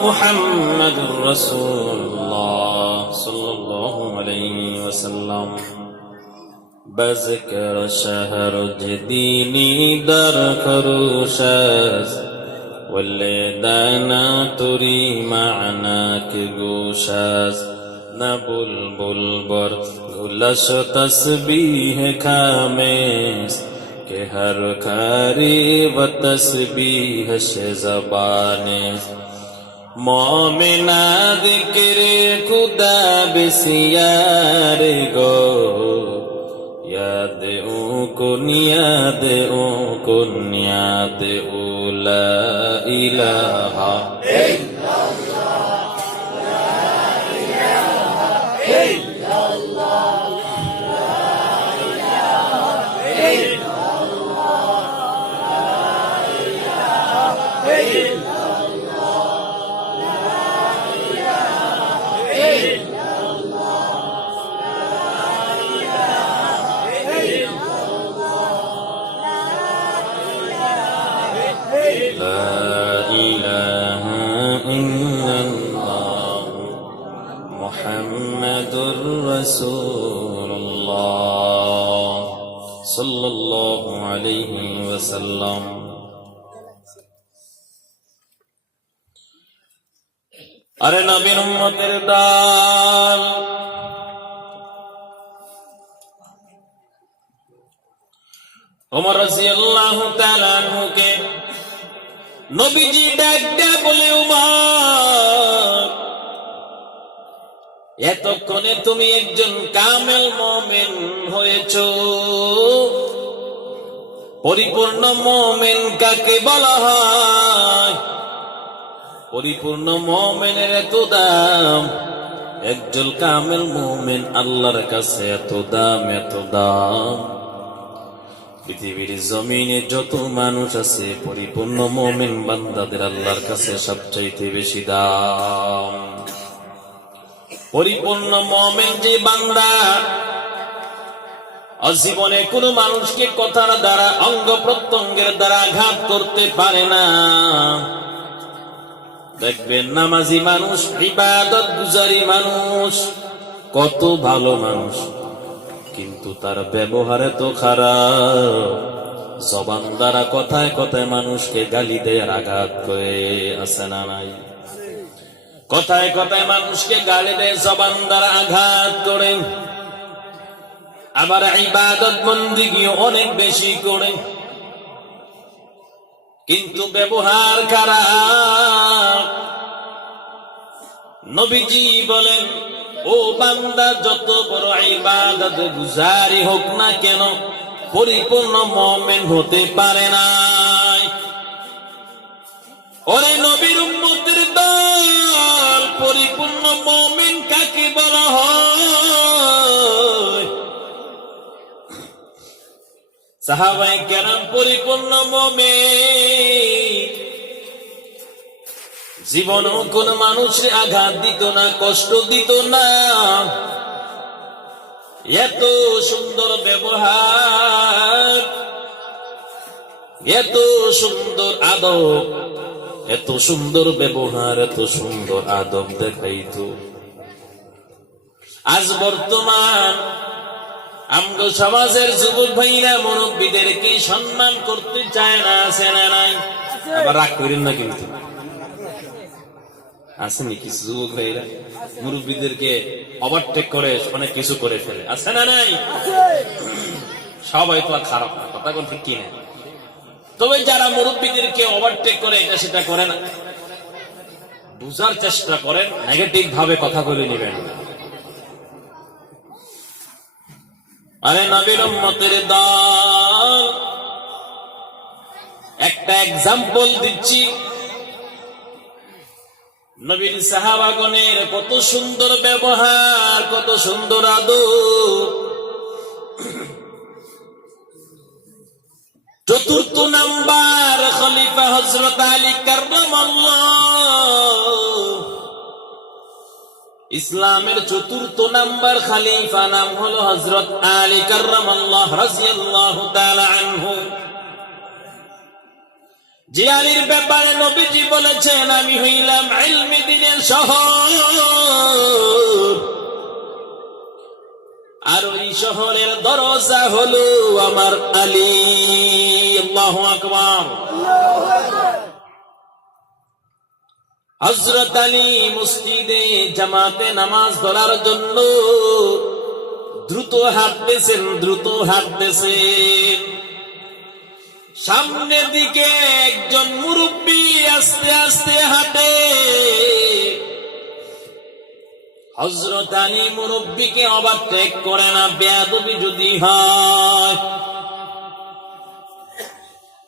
মুহাম্মাদুর রাসূলুল্লাহ সাল্লাল্লাহু আলাইহি ওয়াসাল্লাম। بذكر شهر جديني در خروشست واللدانا تری معنا که گوشست نه بلبل بر گلش تسبیح کامست که هر کاری و تسبیحش زبانست مومنا ذکر خدا بسیار گو یاد او کن یاد او لا الہ মুহাম্মাদুর রাসূলুল্লাহ সাল্লাল্লাহু আলাইহি ওয়াসাল্লাম। আরে নবীর উম্মতের দল, ওমর রাদিয়াল্লাহু তাআলা আনহুকে নবীজি ডাক দেয়া বলে, উমর, এতক্ষণে তুমি একজন কামেল মুমিন হয়েছো। পরিপূর্ণ মুমিন কাকে বলা হয়? পরিপূর্ণ মুমিনের এত দাম, একজন কামেল মুমিন আল্লাহর কাছে এত দাম, এত দাম। পৃথিবীর জমিনে যত মানুষ আছে, পরিপূর্ণ মুমিন বান্দাদের আল্লাহর কাছে সবচাইতে বেশি দাম। পরিপূর্ণ মুমিন যে বান্দা জীবনে কোন মানুষকে কথার দ্বারা, অঙ্গ প্রত্যঙ্গের দ্বারা আঘাত করতে পারে না। দেখবেন নামাজি মানুষ, ইবাদত গুজারি মানুষ, কত ভালো মানুষ, কিন্তু তার ব্যবহারে তো খারাপ। জবান দ্বারা কথায় কথায় মানুষকে গালি দেয়, আঘাত করে, আছে না নাই? কথায় কথায় মানুষকে গালি দেয়, জবান দ্বারা আঘাত করে। আবার ইবাদত বন্দেগী অনেক বেশি করে, কিন্তু ব্যবহার খারাপ। নবীজি বলেন, ও বান্দা, যত বড় ইবাদত গুজারি হোক না কেন, পরিপূর্ণ মুমিন হতে পারে না। ওরে নবীর উম্মতের দল, পরিপূর্ণ মুমিন কাকে বলা হয়? সাহাবায়ে কেরাম পরিপূর্ণ মুমিন, জীবনেও কোন মানুষে আঘাত দিত না, কষ্ট দিত না। এত সুন্দর ব্যবহার, এত সুন্দর আদব, এত সুন্দর ব্যবহার, এত সুন্দর আদব দেখাইতো। আজ বর্তমান আমগো সমাজের যুবক ভাইরা মুরব্বীদেরকে সম্মান করতে চায় না, আছে না নাই? আবার রাগ করেন না কিন্তু, আসেনি কিছু যুবক ভাইরা মুরব্বীদেরকে ওভারটেক করে অনেক কিছু করে ফেলে, আছে না নাই? সবাই তো আর খারাপ না, কথা কোন ঠিক কিনা? তবে যারা মুরব্বীদেরকে ওভারটেক করে এটা সেটা করে না, বুঝার চেষ্টা করেন, নেগেটিভ ভাবে কথা বলে নেবেন। আরে নবীর উম্মতের দল, একটা এক্সাম্পল দিচ্ছি। নবীর সাহাবাগণের কত সুন্দর ব্যবহার, কত সুন্দর আদব। চতুর্থ নাম্বার খলিফা হযরত আলী কাররামাল্লাহ, ইসলামের চতুর্থ নাম্বার খলিফা নাম হলো হযরত আলী কাররামাল্লাহ রাদিয়াল্লাহু তাআলা আনহু। যে আলীর ব্যাপারে নবীজি বলেছেন, আমি হইলাম ইলমে দ্বীনের শহর, আর ওই শহরের দরজা হলো আমার আলী। আল্লাহু আকবার। হযরত আলী মসজিদে জামাতে নামাজ পড়ার জন্য দ্রুত হাঁটতেছেন, দ্রুত হাঁটতেছেন। সামনের দিকে একজন মুরব্বী আস্তে আস্তে হাঁটে। হযরত আলী মুরব্বীকে ওভারটেক করে না, বেয়াদবি যদি হয়,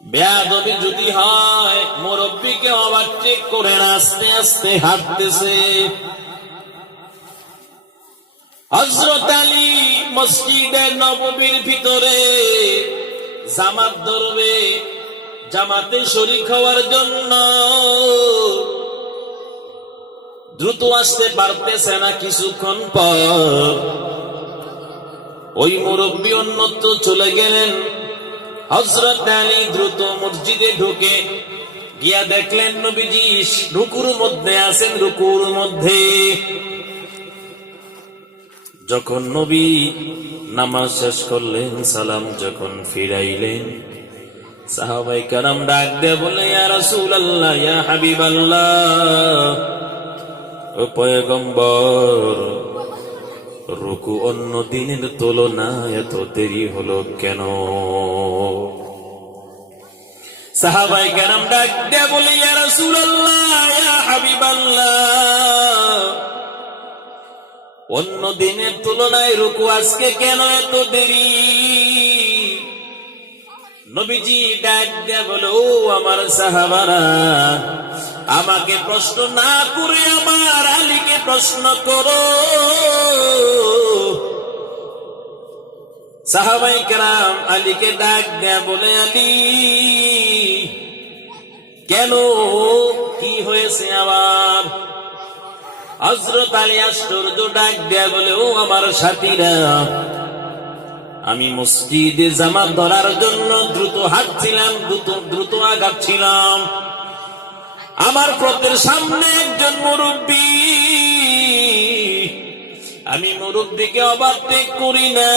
বেয়াদবি যদি হয়, মুরব্বীকে ওভারটেক করে না, আস্তে আস্তে হাঁটতেছে। হযরত আলী মসজিদে নববীর ভিতরে জামাত ধরবে, জামাতে শরীক হওয়ার জন্য দ্রুত আসতে পারতেছে না। কিছুক্ষণ পর ওই মুরব্বী অন্যত্র চলে গেলেন। হযরত আলী দ্রুত মসজিদে ঢুকে গিয়া দেখলেন নবীজি রুকুর মধ্যে আছেন, রুকুর মধ্যে। যখন নবী নামাজ শেষ করলেন, সালাম যখন ফিরাইলেন, সাহাবায়ে কেরাম ডাক দিয়ে বলে, ইয়া রাসূলুল্লাহ, ইয়া হাবিবাল্লাহ, ও পয়গম্বর, রুকু অন্য দিনের তুলনায় এত দেরি হলো কেন? সাহাবায়ে কেরাম ডাক দিয়ে বলে, ইয়া রাসূলুল্লাহ, ইয়া হাবিবাল্লাহ, অন্য দিনের তুলনায় রুকু আজকে কেন এত দেরি? নবীজি ডাক দিয়ে বলে, ও আমার সাহাবারা, আমাকে প্রশ্ন না করে আমার আলীকে প্রশ্ন করো। সাহাবায়ে কেরাম আলীকে ডাক দিয়ে বলে, আলী, কেন, কি হয়েছে আবার? হযরত আলী আশ্চর্য ডাক দিয়ে বলে, ও আমার সাথীরা, আমি মসজিদে জামাত ধরার জন্য দ্রুত হাঁটছিলাম, দ্রুত আগাচ্ছিলাম। আমার পথের সামনে একজন মুরব্বী, আমি মুরব্বীকে ওভারটেক করি না,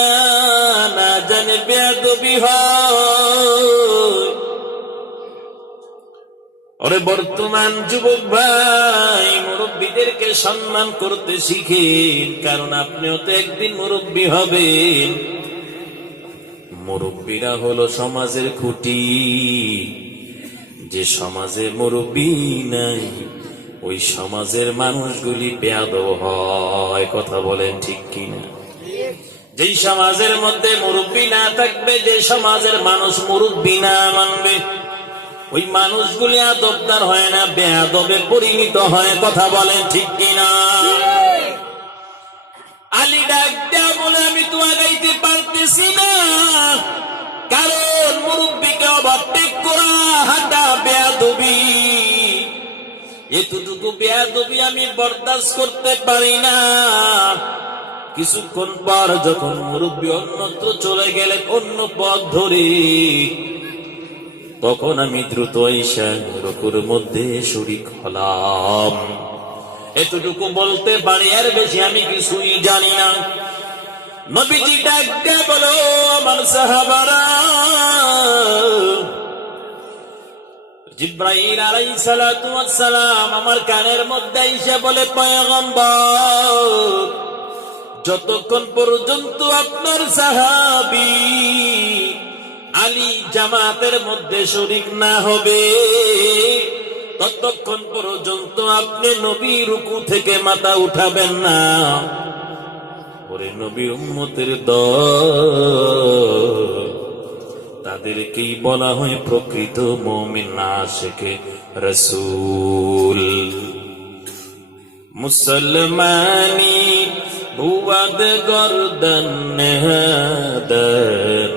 না জানে বেয়াদবি হয়। ওরে বর্তমান যুবক ভাই, মুরব্বীদেরকে সম্মান করতে শিখেন, কারণ আপনিও তো একদিন মুরব্বী হবেন। মুরব্বীরা হলো সমাজের খুঁটি। যে সমাজে মুরব্বী নাই, ওই সমাজের মানুষগুলি বেয়াদব হয়। কথা বলেন ঠিক কিনা? যেই সমাজের মধ্যে মুরব্বী না থাকবে, যে সমাজের মানুষ মুরব্বী না মানবে, ওই মানুষগুলি আদবদার হয় না, বেয়াদবে পরিণত হয়। কথা বলেন ঠিক কিনা? কিন্তু আগাইতে পারতেছি না, কারণ মুরব্বীকে ওভারটেক করা হাঁটা বেয়াদবি। এতটুকু বেয়াদবি আমি বরদাস্ত করতে পারি না। কিছুক্ষণ পর যখন মুরব্বী অন্যত্র চলে গেলেন অন্য পথ ধরে, তখন আমি দ্রুত ঈশা রুকুর মধ্যে শরীক হলাম। এতটুকু বলতে পারি, এর বেশি আমি কিছুই জানি না। নবীজি ডাক দিয়ে বলো, আমার সাহাবারা, জিবরাইল আলাইহিস সালাতু ওয়াস সালাম আমার কানের মধ্যে এসে বলে, পয়গম্বর, যতক্ষণ পর্যন্ত আপনার সাহাবী আলী জামাতের মধ্যে শরীক না হবে, ততক্ষণ পর্যন্ত আপনি নবী রুকু থেকে মাথা উঠাবেন না। ওরে নবীর উম্মতের দল, তাদেরকেই বলা হয় প্রকৃত মুমিন আশিকে রাসূল। মুসলমানি বুয়াদ গর্দন নেহাদন,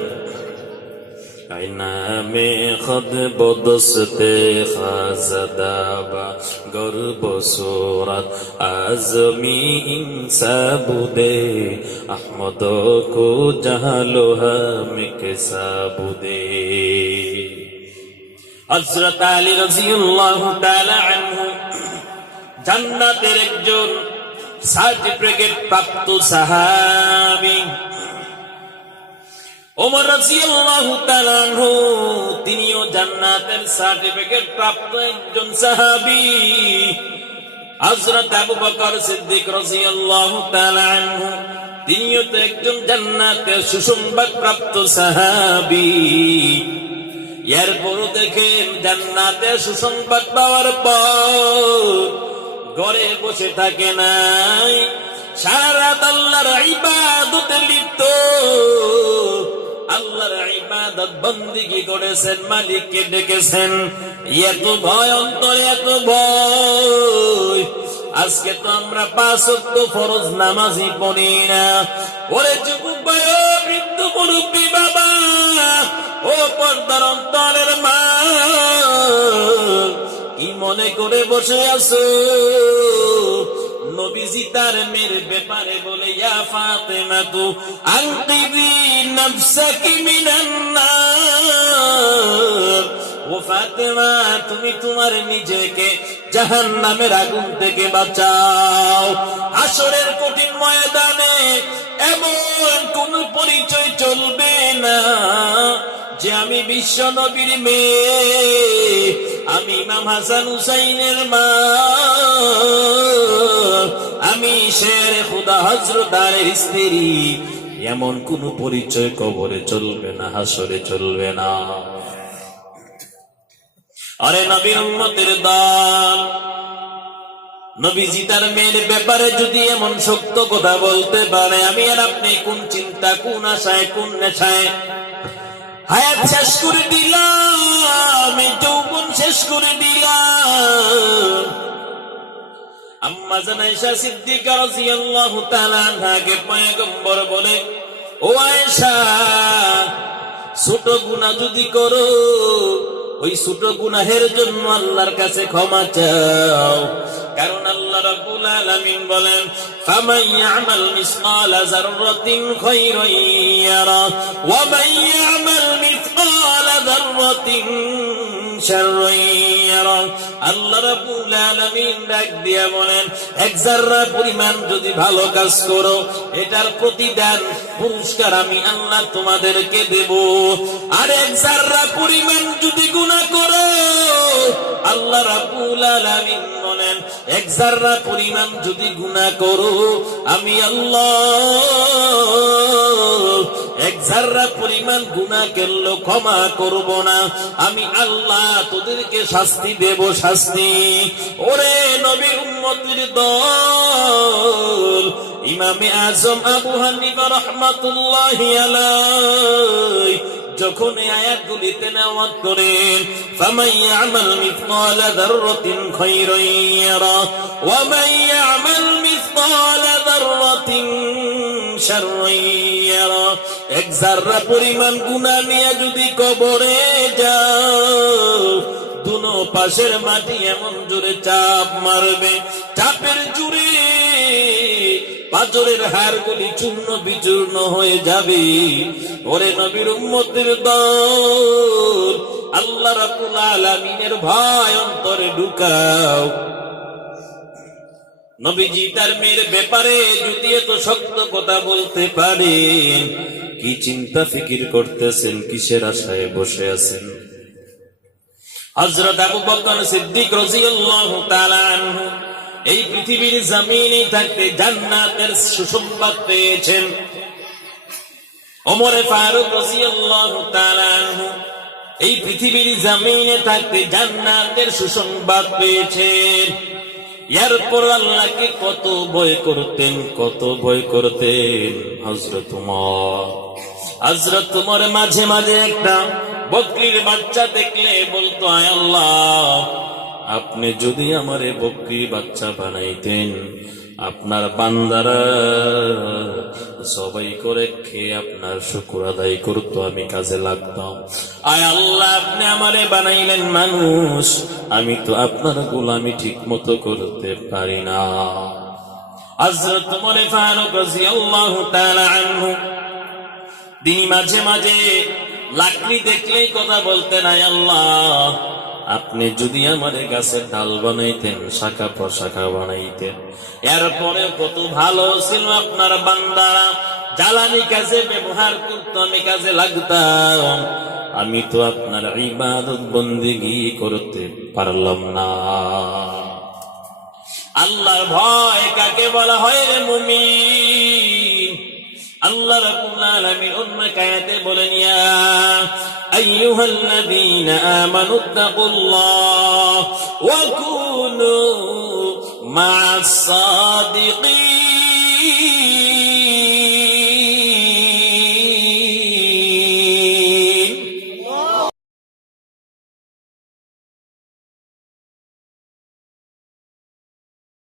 আইনা মে খদ বদস্তে খাজদাবা গর্ব সুরত আজমি ইনসাবুদে, আহমদ কো জাহালো হামকে সাবুদে। হযরত আলী রাদিয়াল্লাহু তাআলা আনহু জান্নাতের একজন সার্টিফিকেট প্রাপ্ত সাহাবী। ওমর রাদিয়াল্লাহু তাআলা আনহু তিনিও জান্নাতের সার্টিফিকেট প্রাপ্ত একজন সাহাবী। হযরত আবু বকর সিদ্দিক রাদিয়াল্লাহু তাআলা আনহু তিনিও তো একজন জান্নাতের সুসংবাদ প্রাপ্ত সাহাবী। এরপরও দেখেন জান্নাতের সুসংবাদ পাওয়ার পর ঘরে বসে থাকে নাই, সারা রাত আল্লাহর ইবাদতে লিপ্ত, আল্লাহর ইবাদত বন্দেগী করেছেন, মালিককে ডেকেছেন। এত ভয় অন্তরে, এত ভয়। আজকে তো আমরা 5 ওয়াক্ত ফরজ নামাজই পড়ি না। ওরে যুবক ভাই, ও বৃদ্ধ মুরব্বী বাবা, ও পর্দার অন্তরের মা, কি মনে করে বসে আছো? নবীজি তার মেয়ের ব্যাপারে বলে, ইয়া ফাতেমা তু আনকিযি নাফসাকি মিনান নার। ও ফাতেমা, তুমি তোমার নিজেকে জাহান্নামের আগুন থেকে বাঁচাও। হাসরের কঠিন ময়দানে এমন কোন পরিচয় চলবে না যে আমি বিশ্ব নবীর মেয়ে, আমি ইমাম হাসান হুসাইনের মা, আমি শেরে খুদা হযরত আলীর স্ত্রী, এমন কোন পরিচয় কবরে চলবে না, হাসরে চলবে না। আরে নবীর উম্মতের দল, নবীজি তার মেয়ের ব্যাপারে যদি এমন সত্য কথা বলতে পারে, আমি আর আপনি কোন চিন্তা, কোন আশায়, কোন নেশায় হায়াত শেষ করে দিলাম, এই যৌবন শেষ করে দিলাম। আম্মা জান আয়েশা সিদ্দিকা রাদিয়াল্লাহু তাআলা আনহাকে পয়গম্বর বলে, ও আয়েশা, ছোট গুনাহ যদি করো, ওই ছোট গুনাহের জন্য আল্লাহর কাছে ক্ষমা চাও, কারণ আল্লাহ রাব্বুল আলামিন বলেন, ফামান ইয়ামাল মিসকালা যাররাতিন খায়রান ইয়ারা ওয়া মান ইয়ামাল মিসকালা যাররাতিন শাররান ইয়ারা। আল্লাহ রাব্বুল আলামিন ডাক দিয়া বলেন, এক যাররা পরিমাণ যদি ভালো কাজ করো, এটার প্রতিদান পুরস্কার আমি আল্লাহ তোমাদেরকে দেব। আর এক যাররা পরিমাণ যদি গুনাহ করো, আল্লাহ রাব্বুল আলামিন বলেন, এক যাররা পরিমাণ যদি গুনাহ করো, আমি আল্লাহ এক যাররা পরিমাণ গুনাহ করলে ক্ষমা করব না, আমি আল্লাহ তোদেরকে শাস্তি দেব, শাস্তি। ওরে নবীর উম্মতের দল, ইমামে আজম আবু হানিফা রাহমাতুল্লাহি আলাইহি যখন এই আয়াতগুলি তেলাওয়াত করেন, ফামান ইয়ামাল মিসকালা যাররাতিন খায়রান ইয়ারা ওয়া মান ইয়ামাল মিসকালা যাররাতিন শাররান ইয়ারা, এক যারা পরিমাণ গুনাহ নিয়ে যদি কবরে যাও, দুনো পাশের মাটি এমন জোরে চাপ মারবে, চাপের জোরে পাঁজরের হাড়গুলি চূর্ণ বিচূর্ণ হয়ে যাবে। ওরে নবীর উম্মতের দল, আল্লাহ রাব্বুল আলামিনের ভয় অন্তরে ঢুকাও। নবীজি তার মেয়ের ব্যাপারে যদি এত শক্ত কথা বলতে পারেন, কি চিন্তা ফিকির করতেছেন, কিসের আশায় বসে আছেন? হযরত আবু বকর সিদ্দিক রাদিয়াল্লাহু তাআলা আনহু এই পৃথিবীর জমিনে থাকতে জান্নাতের সুসংবাদ পেয়েছেন। ওমর ফারুক রাদিয়াল্লাহু তাআলা আনহু এই পৃথিবীর জমিনে থাকতে জান্নাতের সুসংবাদ পেয়েছেন। এরপর আল্লাহকে কত ভয় করতেন, কত ভয় করতেন। হযরত উমর মাঝে মাঝে একটা বকরির বাচ্চা দেখলে বলতো, আয় আল্লাহ, আপনি যদি আমারে বকরির বাচ্চা বানাইতেন, আপনার বান্দারা সবাই করে খেয়ে আপনার শুকর আদায় করতো, আমি কাজে লাগতাম। আয় আল্লাহ, আপনি আমারে বানাইলেন মানুষ, আমি তো আপনার গোলামি ঠিক মতো করতে পারি না। হযরত ওমর ফারুক রাদিয়াল্লাহু তাআলা আনহু তিনি মাঝে মাঝে লাকড়ি দেখলেই কথা বলতেন, আয় আল্লাহ, আপনি যদি আমার গাছের ডাল বানাইতেন, শাখা প্রশাখা বানাইতেন। এরপরে কত ভালো ছিল আপনার বান্দারা, জ্বালানি কাজে ব্যবহার করতো, আমি কাজে লাগতাম। আমি তো আপনার ইবাদত বন্দেগী করতে পারলাম না। আল্লাহর ভয় কাকে বলা হয় রে মুমিন? আল্লাহ রাব্বুল আলামিন অন্য আয়াতে বলেন, ইয়া আইয়ুহাল্লাযীনা আমানুত্তাকুল্লাহ ওয়া কুনু মা'আস সাদিকিন।